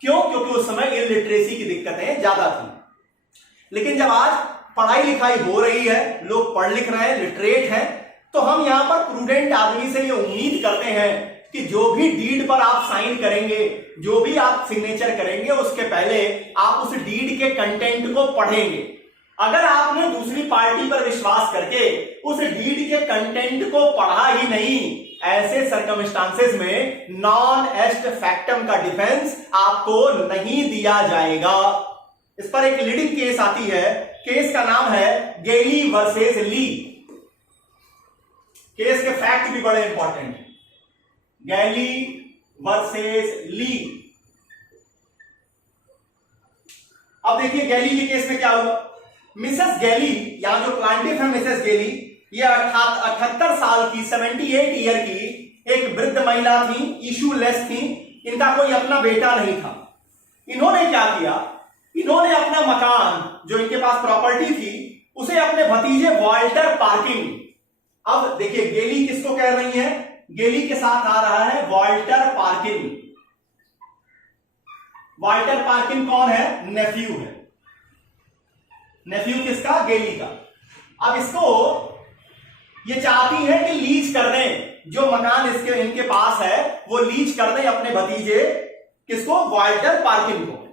क्यों? क्योंकि उस समय इलिटरेसी की दिक्कतें ज्यादा थी। लेकिन जब आज पढ़ाई लिखाई हो रही है, लोग पढ़ लिख रहे हैं, लिटरेट हैं, तो हम यहां पर प्रूडेंट आदमी से ये उम्मीद करते हैं कि जो भी डीड पर आप साइन करेंगे, जो भी आप सिग्नेचर करेंगे, उसके पहले आप उस डीड के कंटेंट को पढ़ेंगे। अगर आपने दूसरी पार्टी पर विश्वास करके उस डीड के कंटेंट को पढ़ा ही नहीं, ऐसे सर्कमस्टांसेस में नॉन एस्ट फैक्टम का डिफेंस आपको नहीं दिया जाएगा। इस पर एक लीडिंग केस आती है। केस का नाम है गैली वर्सेस ली। केस के फैक्ट भी बड़े इंपॉर्टेंट हैं। गैली वर्सेस ली। अब देखिए गैली के केस में क्या हुआ। मिसेस गैली, यहां जो प्लांटिफ है मिसेस गैली, ये 78 साल की 78 ईयर की एक वृद्ध महिला थी, इशूलेस थी। इनका कोई अपना बेटा नहीं था। इन्होंने क्या किया, इन्होंने अपना मकान जो इनके पास प्रॉपर्टी थी उसे अपने भतीजे वॉल्टर पार्किन, अब देखिए गैली किसको कह रही है, गैली के साथ आ रहा है वॉल्टर पार्किन। वॉल्टर पार्किन कौन है? नेफ्यू है। नेफ्यू किसका? गैली का। अब इसको ये चाहती है कि लीज कर दें, जो मकान इनके पास है वो लीज कर दें अपने भतीजे किसको? वॉल्टर पार्किन को।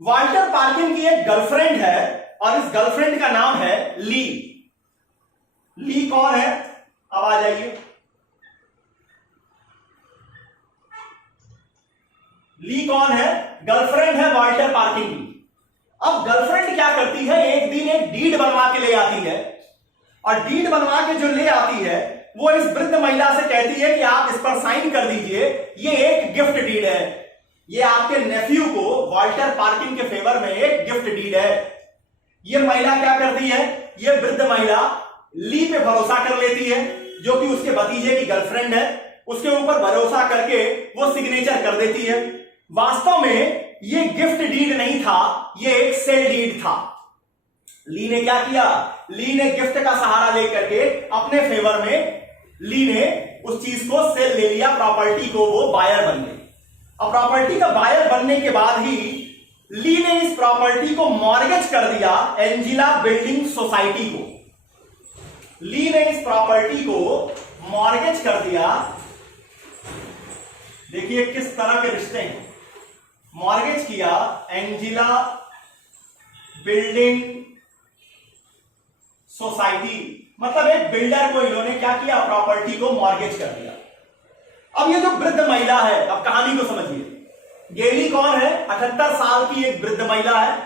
वॉल्टर पार्किन की एक गर्लफ्रेंड है और इस गर्लफ्रेंड का नाम है ली। ली कौन है? अब आ जाइए। ली कौन है? गर्लफ्रेंड है वॉल्टर पार्किन की। अब गर्लफ्रेंड क्या करती है, एक दिन एक डीड बनवा के ले आती है, और डीड बनवा के जो ले आती है वो इस वृद्ध महिला से कहती है कि आप इस पर साइन कर दीजिए, ये एक गिफ्ट डीड है, ये आपके नेफ्यू को वॉल्टर पार्किन के फेवर में एक गिफ्ट डीड है। ये महिला क्या करती है, ये वृद्ध महिला ली पे भरोसा कर लेती है, जो कि उसके भतीजे की गर्लफ्रेंड है। उसके ऊपर भरोसा करके वो सिग्नेचर कर देती है। वास्तव में ये गिफ्ट डीड नहीं था, ये एक सेल डीड था। ली ने क्या किया, ली ने गिफ्ट का सहारा लेकर के अपने फेवर में ली ने उस चीज को सेल ले लिया, प्रॉपर्टी को, वो बायर बन गई। अब प्रॉपर्टी का बायर बनने के बाद ही ली ने इस प्रॉपर्टी को मॉर्गेज कर दिया एंजिला बिल्डिंग सोसाइटी को। ली ने इस प्रॉपर्टी को मॉर्गेज कर दिया। देखिए किस तरह के रिश्ते हैं। मॉर्गेज किया एंजिला बिल्डिंग सोसाइटी, मतलब एक बिल्डर को इन्होंने क्या किया, प्रॉपर्टी को मॉर्गेज कर दिया। अब ये जो वृद्ध महिला है, अब कहानी को समझिए। गैली कौन है? 78 साल की एक वृद्ध महिला है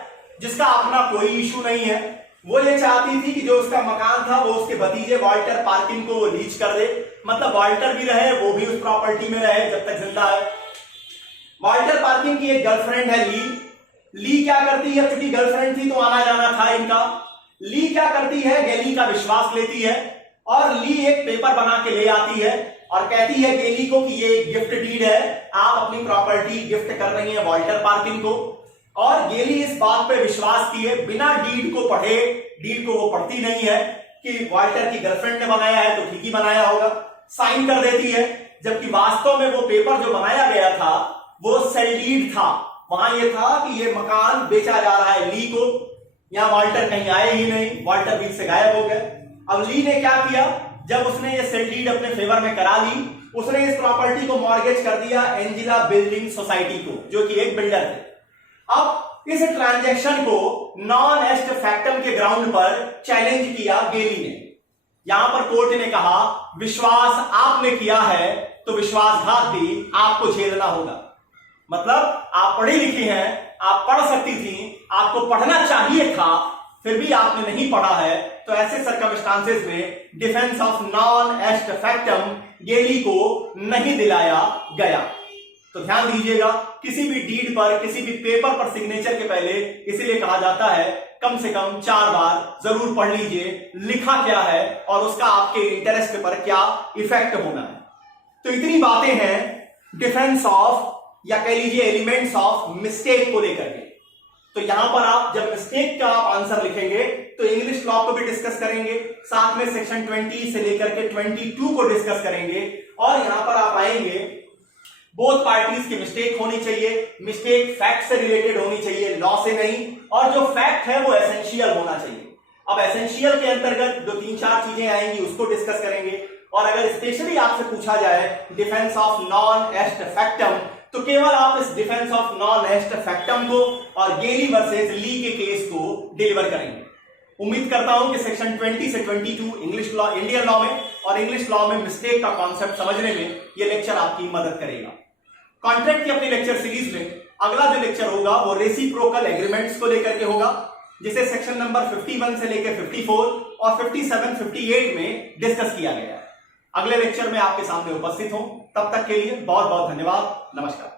जिसका अपना कोई इशू नहीं है। वो ये चाहती थी कि जो उसका मकान था वो उसके भतीजे वॉल्टर पार्किन को वो लीज कर दे, मतलब वॉल्टर भी रहे, वो भी उस प्रॉपर्टी में रहे जब तक जिंदा है। वॉल्टर पार्किन की एक गर्लफ्रेंड है ली। ली क्या करती है, क्योंकि गर्लफ्रेंड थी तो आना जाना था इनका। ली क्या करती है, गैली का विश्वास लेती है और ली एक पेपर बना के ले आती है और कहती है गैली को कि ये एक गिफ्ट डीड है, आप अपनी प्रॉपर्टी गिफ्ट कर रही हैं वॉल्टर पार्किन को। और गैली इस बात पे विश्वास किए बिना डीड को पढ़े, डीड को वो पढ़ती नहीं है कि वॉल्टर की गर्लफ्रेंड ने बनाया है तो ठीक ही बनाया होगा। साइन कर देती है, जबकि वास्तव में वो पेपर जो बनाया गया था वो सेल डीड था। वहां ये था कि ये मकान बेचा जा रहा है ली को। यहां वाल्टर कहीं आए ही नहीं, वाल्टर बीच से गायब हो गए। अब ली ने क्या किया, जब उसने ये सेल डीड अपने फेवर में करा ली, उसने इस प्रॉपर्टी को मॉर्गेज कर दिया एंजिला बिल्डिंग सोसाइटी को, जो कि एक बिल्डर थे। अब इस ट्रांजैक्शन को नॉन एस्ट फैक्टम के ग्राउंड पर चैलेंज किया गेली ने। यहां पर कोर्ट ने कहा विश्वास आपने किया है तो विश्वासघात भी आपको झेलना होगा। मतलब आप पढ़ी लिखी हैं, आप पढ़ सकती थी, आपको पढ़ना चाहिए था, फिर भी आपने नहीं पढ़ा है, तो ऐसे सर्कमस्टांसेस में डिफेंस ऑफ नॉन एस्ट फैक्टम गेली को नहीं दिलाया गया। तो ध्यान दीजिएगा, किसी भी डीड पर, किसी भी पेपर पर सिग्नेचर के पहले इसीलिए कहा जाता है कम से कम 4 बार जरूर पढ़ लीजिए लिखा क्या है और उसका आपके इंटरेस्ट पर क्या इफेक्ट होना है। तो इतनी बातें हैं डिफेंस ऑफ, या कह लीजिए एलिमेंट्स ऑफ मिस्टेक को लेकर के। तो यहां पर आप जब मिस्टेक का आप आंसर लिखेंगे तो इंग्लिश लॉ को भी डिस्कस करेंगे, साथ में सेक्शन 20 से लेकर के 22 को डिस्कस करेंगे। और यहां पर आप आएंगे बोथ पार्टीज की मिस्टेक होनी चाहिए, मिस्टेक फैक्ट से रिलेटेड होनी चाहिए, लॉ से नहीं, और जो फैक्ट है वो एसेंशियल होना चाहिए। अब एसेंशियल के अंतर्गत जो 3-4 चीजें आएंगी उसको डिस्कस करेंगे। और अगर स्पेशली आपसे पूछा जाए डिफेंस ऑफ नॉन एस्ट फैक्टम, तो केवल आप इस डिफेंस ऑफ नॉन एस्ट फैक्टम को और गेली वर्सेस ली के केस को डिलीवर करेंगे। उम्मीद करता हूं कि सेक्शन 20 से 22 इंग्लिश लॉ, इंडियन लॉ में और इंग्लिश लॉ में मिस्टेक का कॉन्सेप्ट समझने में यह लेक्चर आपकी मदद करेगा। कॉन्ट्रैक्ट की अपनी लेक्चर सीरीज में अगला जो लेक्चर होगा वो रेसिप्रोकल एग्रीमेंट्स को लेकर के होगा, जिसे सेक्शन नंबर 51 से लेकर 54 और 57, 58 में डिस्कस किया गया है। अगले लेक्चर में आपके सामने उपस्थित हूं, तब तक के लिए बहुत बहुत धन्यवाद। नमस्कार।